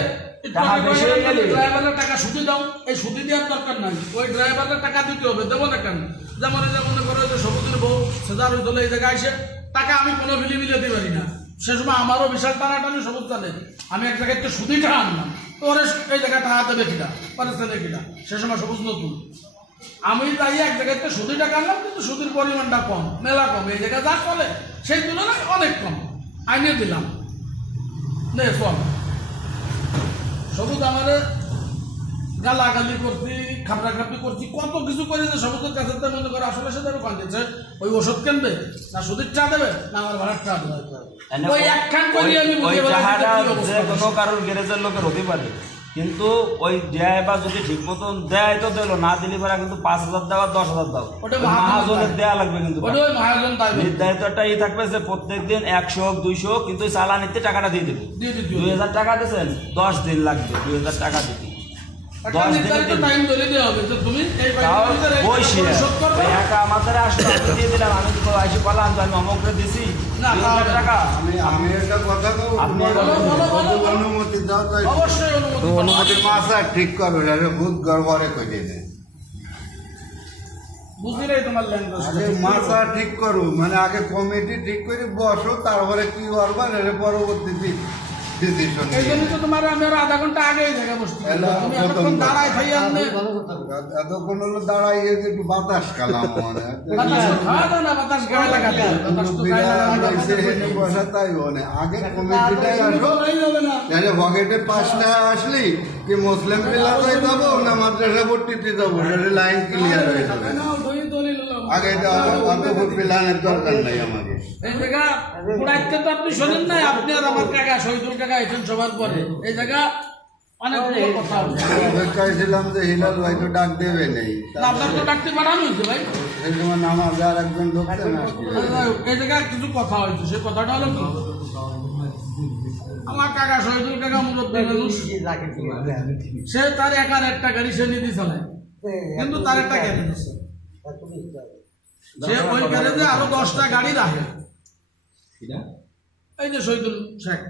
টাকা বেশি হয়ে গেলে ড্রাইভারের টাকা সুদি দাও, এই সুদি দেওয়ার দরকার নাই, ওই ড্রাইভারের টাকা দিতে হবে, দেবো না কেন? যেমন এই যে মনে করো যে সবুজের বউ সেজার হইলে এই জায়গায় এসে টাকা আমি কোনো বিলি দিতে পারি না, সে সময় আমারও বিশাল টানাটানি সবুজ জানে, আমি এক জায়গায় তো সুদি টাকা আনলাম, তো ওরা এই জায়গায় টাকা দেবে কিনা পরে ছেলে কিনা, সে সময় সবুজ নতুন। আমি তাই এক জায়গায় তো সুদি টাকা আনলাম, কিন্তু সুদির পরিমাণটা কম, মেলা কম, এই জায়গায় যা চলে সেই তুলনায় অনেক কম আইনে দিলাম নে চল। সবুজ আমাদের গালাগালি করছি, খাপড়াখাপড়ি করছি, কত কিছু করে যে সবুজের কাছে তো মনে করে আসলে সে দেবে কাঁদছে, ওই ওষুধ কিনবে না সুদির চা দেবে না আমার ভাড়ার চা দেবে, ওই একখান করি আমি ওই বুঝে টাকাটা বেড়াচ্ছি কি যে অবস্থা। কোনো কারোর গ্যারেজের লোকের হতে পারে, কিন্তু ওই ড্রাইভার যদি ঠিক মতন দেয় তো দিল, না দিলে পরে কিন্তু 5,000 দাও আর 10,000 দাও, ওটা ওই মহাজনের দেয়া লাগবে কিন্তু। ওটা ওই মহাজন তাই বলে। নির্ধারিত একটা ই থাকবে যে প্রত্যেকদিন 100 হোক 200 হোক, কিন্তু ওই চালানিতে টাকাটা দিয়ে দেবে। দিয়ে দিতে 2,000 টাকা দিয়েছেন 10 দিন লাগবে 2,000 টাকা দিতে। একটা 10 নির্ধারিত দিন টাইম ধরে দেওয়া হবে যে তুমি এই তাও বাইকের ভিতরে এই ওই টাকা শেয়ার পরিশোধ করবে। একা আমাদের আসলে আমি দিয়ে দিলাম, আমি তো আইসি বললাম যে আমি অমুকরে দিছি না, 2,000 টাকা। আমি একটা কথা কব, আপনি বলো, বলো, বলো, বলো। অনুমতি দাও তাই অবশ্যই অনুমতি পাবো। আমাদের মাসা ঠিক করবে আরে ভূত গড়বড়ে কইলে দে বুঝলি রে তোমার ল্যাঙ্গুয়েজ আগে মাসা ঠিক করু, মানে আগে কমিটি ঠিক করে বসো, তারপরে কি করবা এর পরবর্তী ডিসিশন এই জন্য তো তোমার আমি আরো আধা ঘন্টা আগে এই জায়গায় বসছি, এলা, তুমি প্রথম এতক্ষণ কথা। দাঁড়ায় খাই আনলে ভালো কথা বলো। এতক্ষণ হলো দাঁড়াইয়ে যে একটু বাতাস খালাম মনে বাতাস তো খাওয়া দাও না, বাতাস গায়ে লাগাতে হবে, বাতাস তো গায়ে লাগাতে হবে। বসা তাই বলে আগে কমিটিটাই আসো, তাহলে পকেটে 5 টাকা আসলি কি মুসলিম পিলাতে যাবো না মাদ্রাসা ভর্তিতে যাবো, সেটা লাইন ক্লিয়ার হয়ে যাবে। নাও, দই দলিল হলো। আগে অত প্ল্যানের দরকার নাই আমাকে। এই জায়গা পুরাইতে তো আপনি শোনেন নাই, আপনি আর আমার কাকা শহীদুল কাকা এসেন সবার পরে, এই জায়গা অনেকগুলো কথা হচ্ছে। অপেক্ষায় ছিলাম যে হিলাল ভাই তো ডাক দেবে নেই, আপনার তো ডাকতে পাঠানো হয়েছে ভাই, সেই সময় নামাজ আর একজন ঢুকতে না আসলে। এই জায়গায় কিছু কথা হয়েছে, সেই কথাটা হলো কি আমার কাকা শহীদুল কাকা মুরব্বী মানুষ, সে তার একার একটা গাড়ি সে নিতে চালায়, কিন্তু তার একটা গ্যারেজ আছে, সে ওই গ্যারেজে আরো 10টা গাড়ি রাখে। এই যে শহীদুল শেখ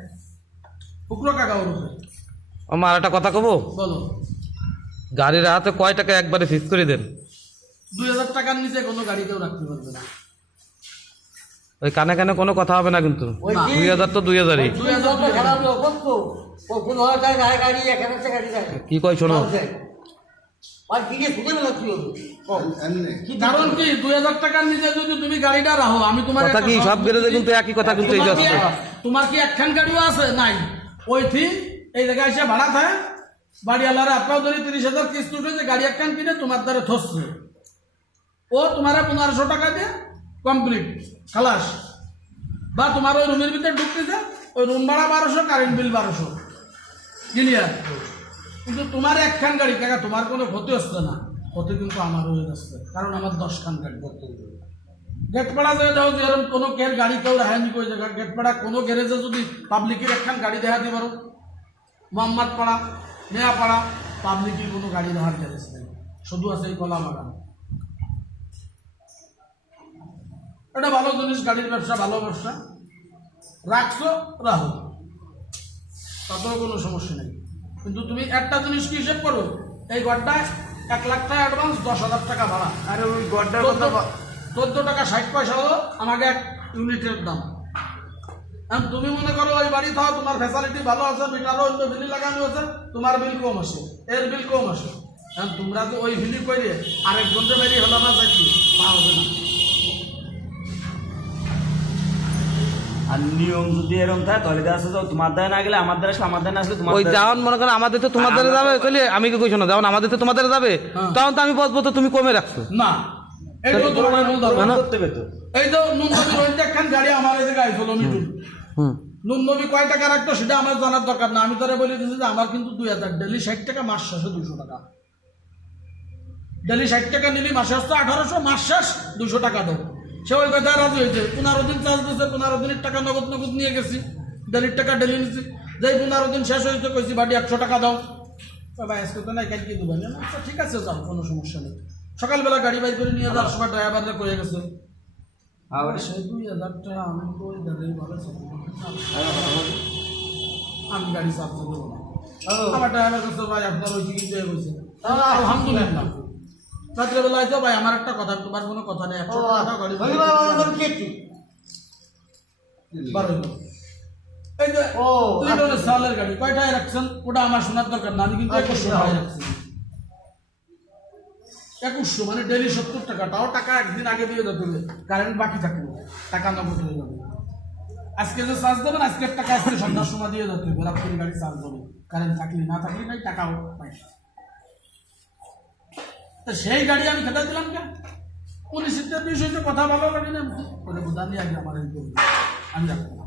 ফুকরো কাকা ওরফে। আমার একটা কথা কব, বলো। গাড়ির হাতে কয় টাকা একবারে ফিক্স করে দেন। 2000 টাকার নিচে কোনো গাড়ি কেউ রাখতে পারবে না। ওই কানে কানে কোনো কথা হবে না কিন্তু। ওই যে 2000 তো 2000ই। 2000 খারাপ লোক তো 15,000 টাকা গাড়ি 1000 টাকা গাড়ি রাখে। কি কয় শোনো, আর কি দিয়ে ছুটে বেলা তুই এমনি কারণ কি 2000 টাকার নিচে যদি তুমি গাড়িটা রাখো, আমি তোমার কথা কি একটা সব গ্যারেজে কিন্তু একই কথা কিন্তু এই তোমার কি যাচ্ছে। তোমার কি একখান গাড়িও আছে? নাই। ওই থি এই জায়গায় এসে ভাড়া থাকে, বাড়িওয়ালারা আপনার ধরে 30,000 কিস্তি উঠেছে, গাড়ি একখান কিনে তোমার দ্বারা থসছে, ও তোমার 1500 টাকা দিয়ে কমপ্লিট খালাস। বা তোমার ওই রুমের ভিতরে ঢুকতেছে, ওই রুম ভাড়া 1200, কারেন্ট বিল 1200, ক্লিয়ার। কিন্তু তোমার একখান গাড়ি টাকা তোমার কোনো ক্ষতি হচ্ছে না, ক্ষতি কিন্তু আমার হয়ে যাচ্ছে, কারণ আমার 10 খান গাড়ি। গেটপাড়া যায় দাও, যেরকম কোনো কের গাড়ি কেউ রাখেনি কই জায়গা, গেটপাড়া কোনো গ্যারেজে যদি পাবলিকের একখান গাড়ি দেখাতে পারো, মোহাম্মদ পাড়া, নেয়াপাড়া, পাবলিকের কোনো গাড়ি দেওয়ার গ্যারেজ নেই, শুধু আছে এই কলা বাগান। এটা ভালো জিনিস, গাড়ির ব্যবসা ভালো ব্যবসা, রাখছো রাখো, তাতেও কোনো সমস্যা নেই। কিন্তু তুমি একটা জিনিস কি হিসেব করো, এই ঘরটায় 1 লাখ টাকা অ্যাডভান্স, 10,000 টাকা ভাড়া, আরে ওই গড্ডার কথা 14 টাকা 60 পয়সা হলো আমাকে 1 ইউনিটের দাম। এখন তুমি মনে করো ওই বাড়ি থাও, তোমার ফ্যাসিলিটি ভালো আছে, মিটারও অন্য বিলি লাগানো আছে, তোমার বিল কম আসে, এর বিল কম আসে। এখন তোমরা তো ওই বিলি করে আরেকজনকে বেরিয়ে হলো না, যাচ্ছি তা হবে না। আর নিয়ম যদি এরকম থাকে তাহলে দেখা যাচ্ছে তোমার দ্বারা না গেলে আমার দ্বারা আসলে, আমার দ্বারা না আসলে তোমার ওই দ্বারা। যেমন মনে করো আমাদের তো তোমার দ্বারা যাবে, চলে আমি কি কইছো না, যেমন আমাদের তো তোমার দ্বারা যাবে, তখন তো আমি বলবো তো তুমি কমে রাখছো। না, এই তো তোমার মূল ধর্ম। করতে পেতো। এই তো নুন নবীর ওই যে একখান গাড়ি আমার এই জায়গায় আইছিল মিটুন, নুন নবী কয় টাকা রাখতো সেটা আমার জানার দরকার না, আমি তোরে বলে দিচ্ছি যে আমার কিন্তু 2000, ডেলি 60 টাকা, মাস শেষে 200 টাকা। ডেলি 60 টাকা নিলি, মাসে হচ্ছে 1800, মাস শেষ 200 টাকা দাও। সে ওই কথা রাজি হয়েছে, 15 দিন চার্জ দিচ্ছে, 15 দিনের টাকা নগদ নগদ নিয়ে গেছি, ডেলির টাকা ডেলি নিচ্ছি। যেই 15 দিন শেষ হয়েছে কইছি বাড়ি 100 টাকা দাও, ভাই আজকে তো নাই, কালকে দেবেন। আচ্ছা ঠিক আছে, যাও, কোনো সমস্যা নেই। সকালবেলা গাড়ি বাইর করে নিয়ে যাওয়ার সময় ড্রাইভাররা কয়ে গেছে, আবার সেই 2000 টাকা আমি তো ওই গাড়ি ভালো চালাবো না। আমি গাড়ি চালাতে দেবো না। আমার ড্রাইভার কাছে ভাই আপনার ওই টিকিট দিয়ে গেছে, আলহামদুলিল্লাহ। রাত্রেবেলায় তো ভাই আমার একটা কথা, তোমার কোনো কথা নেই, 100 টাকা গাড়ি বারো হলো। এই যে ও, লিটনের সালের গাড়ি কয়টায় রাখছেন, ওটা আমার শোনার দরকার না, আমি কিন্তু 2100 টাকায় রাখছি। 2100 মানে ডেলি 70 টাকা, তাও টাকা একদিন আগে দিয়ে যেতে হবে, কারেন্ট বাকি থাকবে, টাকা নগদ হয়ে যাবে। আজকে যে চার্জ দেবেন, আজকের টাকা আজকে সন্ধ্যার সময় দিয়ে যেতে হবে, রাত্রে গাড়ি চার্জ দেবে, কারেন্ট থাকলে না থাকলে নাই, টাকাও পাই। তো সেই গাড়ি আমি খেতে দিলাম কেন? পুলিশের বিষয়টা কথা ভালো লাগে না, বলে বোধা নিয়ে আগে আমার আমি রাখবো না।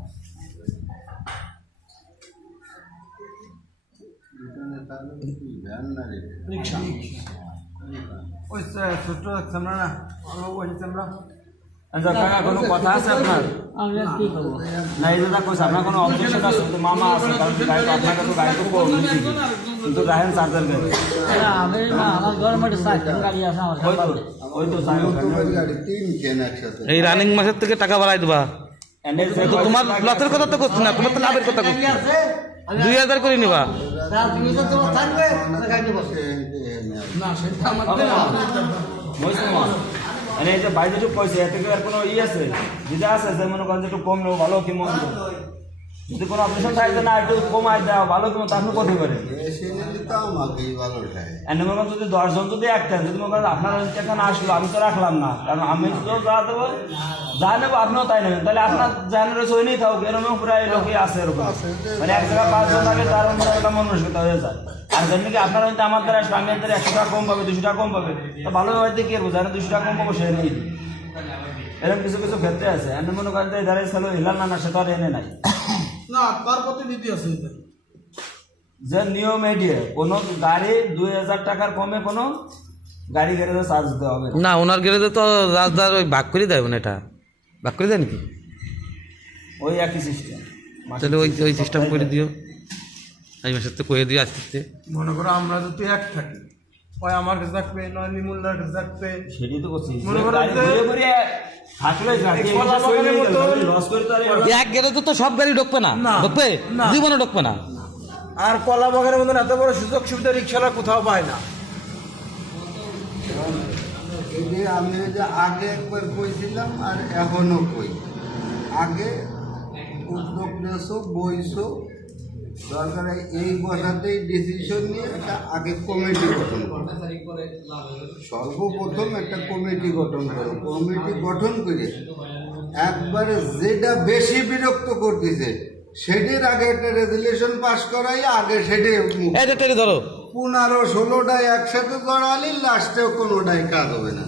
রিক্সা ওই ছোট চামড়া না, ওই চামড়া। আচ্ছা কাকা, কোনো কথা আছে আপনার? না এই যেটা কইছে, আপনার কোনো অবজেকশন আছে? তো মামা আছে, কারণ গাড়ি তো আপনাকে তো গাড়ি তো কম দিছি, কিন্তু রাহেন চার্জার গাড়ি। ওই তো গাড়ি 3 কেন একসাথে এই রানিং মাসের থেকে টাকা বাড়াই দেবা, এন্ডের যে তো তোমার লসের কথা তো করছি না, তোমার তো লাভের কথা করছি। 2000 করে নিবা, তোমার থাকবে গাড়ি বসে না, সেটা আমার মানে এই যে বাইরে যে পয়সা এতে কি আর কোনো ই আছে? যদি আছে যে মনে করেন যে একটু কম নেবো, ভালো কি মন্দ, যদি কোনো অপারেশন থাকে না একটু কমাই দেওয়া ভালো কি মন্দ, আপনি করতে পারেন। এসে নিলে তো আমাকেই ভালো লাগে। এনে মনে করেন যদি 10 জন যদি একটা, যদি মনে করেন আপনার এখানে আসলো, আমি তো রাখলাম না, কারণ আমি তো যা দেবো যা নেবো আপনিও তাই নেবেন, তাহলে আপনার জাহান রয়েছে ওই নিয়ে থাকুক, এরকম পুরো এই লোকই আছে এরকম, মানে এক জায়গায় 5 জন থাকে, তার মধ্যে একটা মন মানসিকতা হয়ে যায়। আর যেমনি কি আপনার হয়তো আমার দ্বারা আসবে, আমি এর 100 টাকা কম পাবে, 200 টাকা কম পাবে, তো ভালো হয়তো কি করবো, যারা 200 টাকা কম পাবো সে নেই। এরকম কিছু কিছু ক্ষেত্রে আছে, এনে মনে করেন যে ধারে ছিল হিলাল না, সে তো আর এনে নাই। না, তার প্রতি নীতি আছে এটা। যে নিয়ম এটি, কোনো গাড়ি 2000 টাকার কমে কোনো গাড়ি গ্যারেজে চার্জ দিতে হবে না। না ওনার গ্যারেজে তো রাজদার ওই ভাগ করে দেয়, এটা ভাগ করে দেয় নাকি? ওই একই সিস্টেম। তাহলে ওই ওই সিস্টেম করে দিও, এই মাসের তো করে দিও আজকে। মনে করো আমরা যদি এক থাকি, ওই আমার কাছে থাকবে, নয় নিমুল্লার কাছে থাকবে, সেটাই তো করছি মনে করো গাড়ি যে- ঘুরে ঘুরে হাসলে এই কলা বাগানের মতো লস করে তো আর এক গেলে তো সব গাড়ি ঢুকবে না, না। ঢুকবে না। জীবনে ঢুকবে না। আর কলা বাগানের মতন এত বড় সুযোগ সুবিধা রিক্সারা কোথাও পায় না। এই যে আমি ওই যে আগে একবার কইছিলাম আর এখনো কই, আগে উদ্যোগ নেছো বইছো, দরকার হয় এই বসাতেই ডিসিশন নিয়ে একটা আগে কমিটি গঠন করো। সর্বপ্রথম একটা কমিটি গঠন করো, কমিটি গঠন করে একবারে যেটা বেশি বিরক্ত করতেছে সেটির আগে একটা রেজুলেশন পাস করাই, আগে সেটি এই যে টেনে ধরো, 15-16টায় একসাথে জড়ালি, লাস্টেও কোনোটাই কাজ হবে না।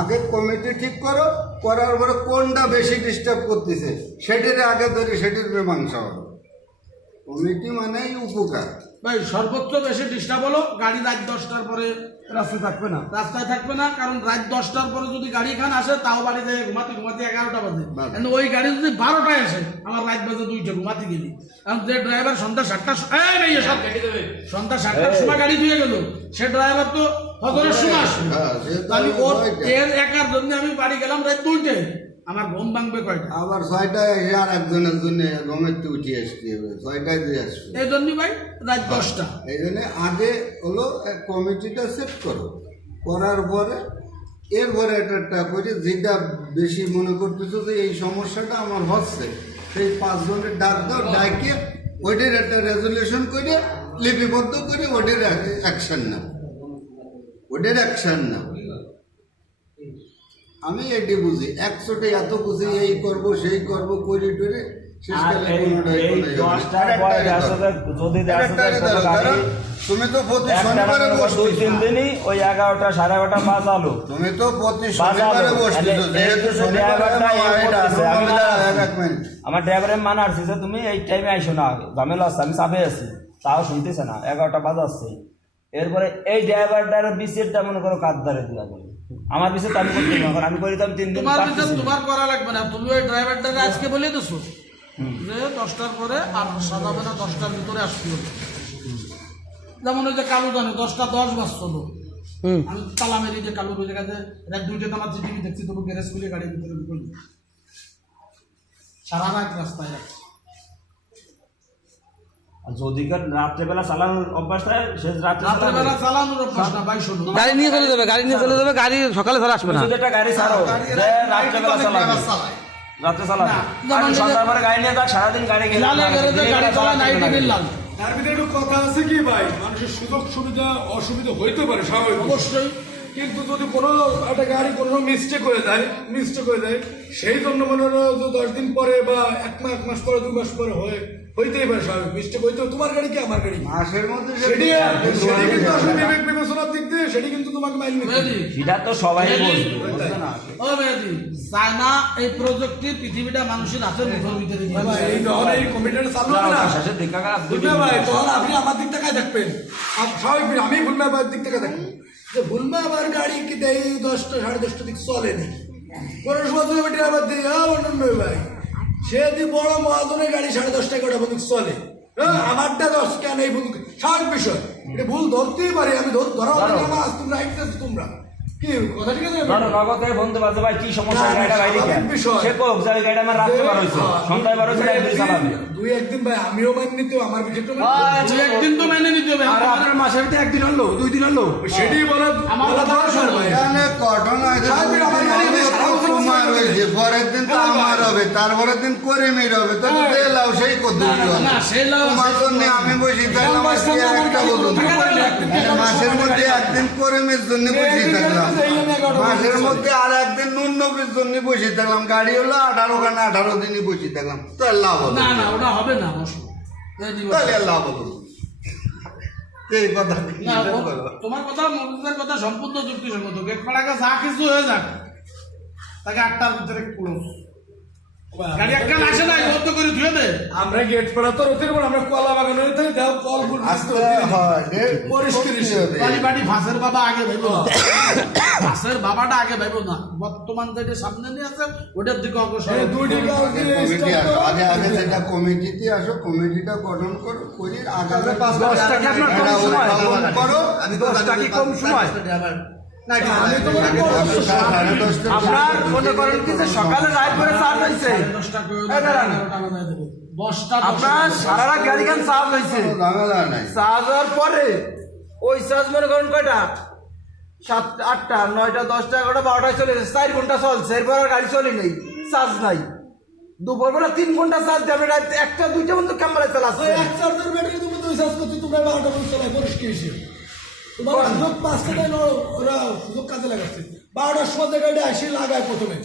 আগে কমিটি ঠিক করো, করার পরে কোনটা বেশি ডিস্টার্ব করতেছে সেটির আগে ধরে সেটির মীমাংসা হবে। কমিটি মানেই উপকার। ভাই সর্বোচ্চ বেশি ডিস্টার্ব হলো গাড়ি রাত 10টার পরে রাস্তা থাকবে না। রাস্তায় থাকবে না, কারণ রাত 10টার পরে যদি গাড়ি এখানে আসে তাও বাড়িতে ঘুমাতে ঘুমাতে 11টা বাজে, বাজে। কিন্তু ওই গাড়ি যদি 12টায় আসে আমার রাত বাজে 2টা ঘুমাতে গেলি। কারণ যে ড্রাইভার সন্ধ্যা 7টার সন্ধ্যা 7টার সময় গাড়ি ধুয়ে গেল, সে ড্রাইভার তো হজরের সময় আসবে। হ্যাঁ, সে তো আমি ওর ওইটা। এর একার জন্য আমি বাড়ি গেলাম রাত 2টায়, আমার ঘুম ভাঙবে কয়টা? আবার 6টায় এসে আর একজনের জন্য গমেতে উঠিয়ে আসতে হবে, 6টায় দিয়ে আসবে। এই জন্যই ভাই রাত 10টা। এই জন্য আগে হলো কমিটিটা সেট করো, করার পরে এরপরে একটা করে যেটা বেশি মনে করতেছো যে এই সমস্যাটা আমার হচ্ছে, সেই 5 জনের ডাক দাও, ডাকে ওইটার একটা রেজুলেশন করে লিপিবদ্ধ করে ওইটার অ্যাকশন নাও, ওইটার অ্যাকশন নাও। আমি এটি বুঝি, একশোটে এত বুঝি এই করব সেই করব করে টরে শেষকালে কোনোটাই এই কোনো ইয়ে হবে না। 10টার পরে যদি আরেকটারে ধরো, ধরো, তুমি তো প্রতি শনিবারে বসতেছো, 2-3 দিনই ওই 11টা 11:30 বাজালো, তুমি তো প্রতি শনিবারে বসতেছো, যেহেতু শনিবারে আমার ড্রাইভারের মানা আসছে যে তুমি এই টাইমে আইসো না, ঝামেলা আছে, আমি চাপে আছি, তাও শুনতেছে না, 11টা বাজাচ্ছে। এরপরে এই ড্রাইভারটার বিসেরটা মনে করো কাঁদদারে দিয়া যাবে, আমার বিসের তো আমি করতে না, কারণ আমি করিতাম 3 দিন তোমার পারতেছি বিচার না। তোমার করা লাগবে না, তুমি ওই ড্রাইভারটাকে আজকে বলে দিছো যে 10টার পরে আর সাজাবে না, 10টার ভিতরে আসতে হবে। যেমন ওই যে কালু জানে 10টা 10 বাজছিল, আমি তালা মেরি যে কালুর ওই জায়গাতে রাত 2টাতে আমার টিভি দেখছি, তবু গ্যারেজ খুলে গাড়ির ভিতরে ঢুকলি সারা রাত রাস্তায় রাখছি। আর যদি কার রাত্রেবেলা চালানোর অভ্যাস থাকে, সে রাত্রেবেলা চালানোর অভ্যাস না ভাই, শোনো গাড়ি নিয়ে চলে যাবে, গাড়ি নিয়ে চলে যাবে, গাড়ি সকালে ধরে আসবে না। শুধু একটা গাড়ি ছাড়ো, যে রাত্রেবেলা চালাবে, রাত্রে চালাবে, আর সন্ধ্যার পরে গাড়ি নিয়ে যাক, সারাদিন গাড়ি গেলে লালে গ্যারেজে গাড়ি চালা নাইটে বিল্লাল তার ভিতরে একটু কথা আছে কি ভাই, মানুষের সুযোগ সুবিধা অসুবিধা হইতে পারে স্বাভাবিক, অবশ্যই। কিন্তু যদি কোনো একটা গাড়ি কোনো মিস্টেক হয়ে যায় সেই জন্য মনে হলো যে 10 দিন পরে বা 1 মাস পরে 2 মাস পরে হইতেই পারে, স্বাভাবিক মিস্টেক হইতে, তোমার গাড়ি কি আমার গাড়ি, মাসের মধ্যে সেটি কিন্তু আসলে বিবেক বিবেচনার দিক দিয়ে সেটি কিন্তু তোমাকে মাইল নিতে হবে। মেহেদি, সেটা তো সবাই বলবে, ও মেহেদি, চায়না এই প্রযুক্তি পৃথিবীটা মানুষের হাতের মুঠোর ভিতরে দিয়ে ভাই, এই যখন এই কমিটিটা চালু হবে না, শেষে দেখা গেল ভুলবে ভাই, তখন আপনি আমার দিক থেকে দেখবেন, স্বাভাবিক আমি ভুলবে আবার দিক থেকে দেখবো যে ভুলবে আবার গাড়ি কি দেয় 10টা 10:30 দিক চলেনি, কোনো সময় তুমি বেটি আবার দিই অন্য ভাই, সে যদি বড় মহাজনের গাড়ি 10:30 11টা পর্যন্ত চলে, আমারটা 10 কেন, এই ভুল স্বাভাবিক বিষয়, এটা ভুল ধরতেই পারি, আমি ধরা তোমরা আইতেছো, তোমরা কি কথা ঠিক আছে, নগদে বন্ধু বাজে ভাই কি সমস্যা, গাড়িটা বাইরে কেন বিষয়। সে কোক যাই গাড়িটা আমার রাত্রে বার হয়েছে, সন্ধ্যায় বার হয়েছে, একদিন চালাবে। 2-1 দিন ভাই আমিও মানি নিতে, আমার বিষয়টা দুই একদিন তো মেনে নিতে হবে। মাসের ভিতরে 1 দিন হলো 2 দিন হলো, সেটি বলা আমার বলা কথা দরকার ভাই। এখানে ঘটনা হয়েছে, তোমার হয়েছে, পরের দিন তো আমার হবে, তারপরের দিন করিমের হবে, তো লাও সেই করতে না, সে লাও তোমার জন্য আমি বসে থাকলাম, আজকে একটা বলুন মাসের মধ্যে একদিন করিমের জন্য বসে থাকলাম, মাসের মধ্যে আর একদিন নুননবীর জন্য বসে থাকলাম, গাড়ি হলো 18 দিনই বসে থাকলাম, তো লাভ হলো, না না ওটা হবে না অবশ্য। মেহেদি বলো। তাহলে লাভ হলো এই কথা কি না, বলো? তোমার কথা মৌলিকের কথা সম্পূর্ণ যুক্তিসঙ্গত, গেট পাড়াকে যা কিছু হয়ে যাক তাকে 8টার ভিতরে ক্লোজ, গাড়ি একটা আসে না বন্ধ করে ধুয়ে দে, আমরা গেট পাড়া তো রতির পর আমরা কলা বাগান হইতে দাও কল গুলো আসতে হয় পরিষ্কার কালীবাড়ি ভাসের বাবা আগে ভাইব না ভাসের বাবাটা আগে ভাইব না বর্তমান যেটা সামনে নিয়ে আছে ওটার দিকে অগ্রসর হতে দুইটি গাঁও দিয়ে কমিটি start আসো করো। আগে আগে সেটা কমিটিতে আসো কমিটিটা গঠন করো করে আগামী 10টা কি আপনার কম সময়? করো আমি তো 10টা কি কম সময়? আমি তো মনে করি আপনার মনে করেন কি যে সকালে রাত করে চার্জ হয়েছে 10টা করে এই দাঁড়ান। 11টা বাজায় দেবে 10টা আপনার সারা রাত গাড়ি খান চার্জ হয়েছে ঝামেলা নাই চার্জ হওয়ার পরে ওই চার্জ মনে করেন কয়টা 7টা 8টা 9টা 10টা 11টা 12টায় চলে গেছে 4 ঘন্টা চলছে এরপর আর গাড়ি চলে নেই চার্জ নাই দুপুরবেলা 3 ঘন্টা চার্জ দিয়ে আপনি রাত 1টা 2টা পর্যন্ত ক্যামেরা চালাচ্ছে এক চার্জার ব্যাটারি তুমি দুই চার্জ করতে তোমরা 12টা পর্যন্ত চালাই পরিষ্কার হিসেবে তোমার সুযোগ 5টায় ওরা সুযোগ কাজে লাগাচ্ছে 12টার সময় যে গাড়ি আসি লাগায় প্রথমে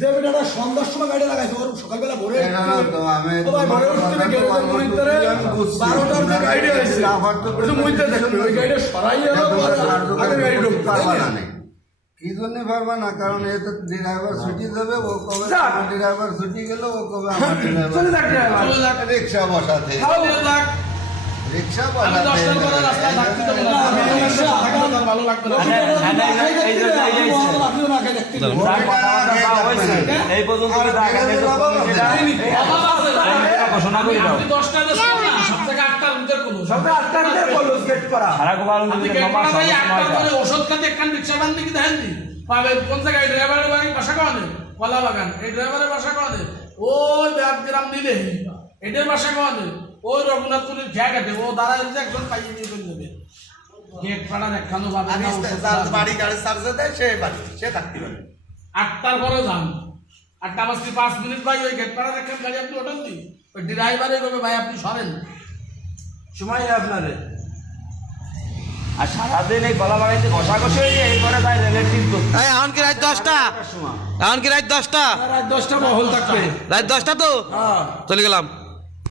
যে বেটাটা সন্ধ্যার সময় গাড়ি লাগাইছে ওর সকালবেলা ভোরে এটা না তো আমি ও ভাই ভোরে উঠতে না গ্যারেজের মনিটরে 12টার যে গাড়ি আছে ওই যে মুইতে দেখবে ওই গাড়িটা সরাইয়া আগে গাড়ি ঢুকতে পারবা না কি জন্য পারবা না কারণ এ তো ড্রাইভার ছুটি দেবে ও কবে আমার ড্রাইভার ছুটি গেল ও কবে আমার চলে ড্রাইভার যাক driver। রিক্সা বসাতে রিক্সা আমি 10টার পরে বসাতে রাস্তায় থাকতে দেবো না আমি রাস্তায় থাকতে তো ভালো লাগবে না আপনিও না আগে দেখতে যা কথাবার্তা যা হয়েছে, এই পর্যন্ত যে ঢাকা মেট্রো কমিটিটা ঘোষণা করে দাও। আপনি 10টা যে না সব থেকে 8টার ভিতর কোন সবে 8টার মধ্যে বললো গেট করা। সারা গোপালগঞ্জ আপনি থেকে গেট মামা করা ভাই সব 8টার সময় পরে ওষুধ খাতে একখান রিক্সা বান দিকে দেখেন দি পাবে কোন জায়গায় ড্রাইভারের বাড়ি বাসা কোনে কলা বাগান এই ড্রাইভারের বাসা কোনে ওই ব্যাগগ্রাম দিলে এটার বাসা কোনে ওই রঘুনাথপুরের খেয়া কাটে ও দাঁড়ায় যে একজন পাইয়ে নিয়ে চলে যাবে গেট পাড়ার একখানো পাবে না বাড়ি গাড়ি চার্জে দেয় সে বাড়ি সে থাকতে পারে 8টার পরে যান 8টা বাজতে 5 মিনিট ভাই ওই গেট পাড়ার একখান গাড়ি আপনি ওঠান দি ওই ড্রাইভারে কবে ভাই আপনি সরেন সময় নেই আপনারে। আর সারাদিন এই গলা বাগাইতে ঘষাঘষি হয়ে যায়, এরপরে তাই রেলের টিম করতে এই এখন কি রাত 10টা সময় এখন কি রাত 10টা রাত 10টা মহল থাকবে রাত 10টা তো চলে গেলাম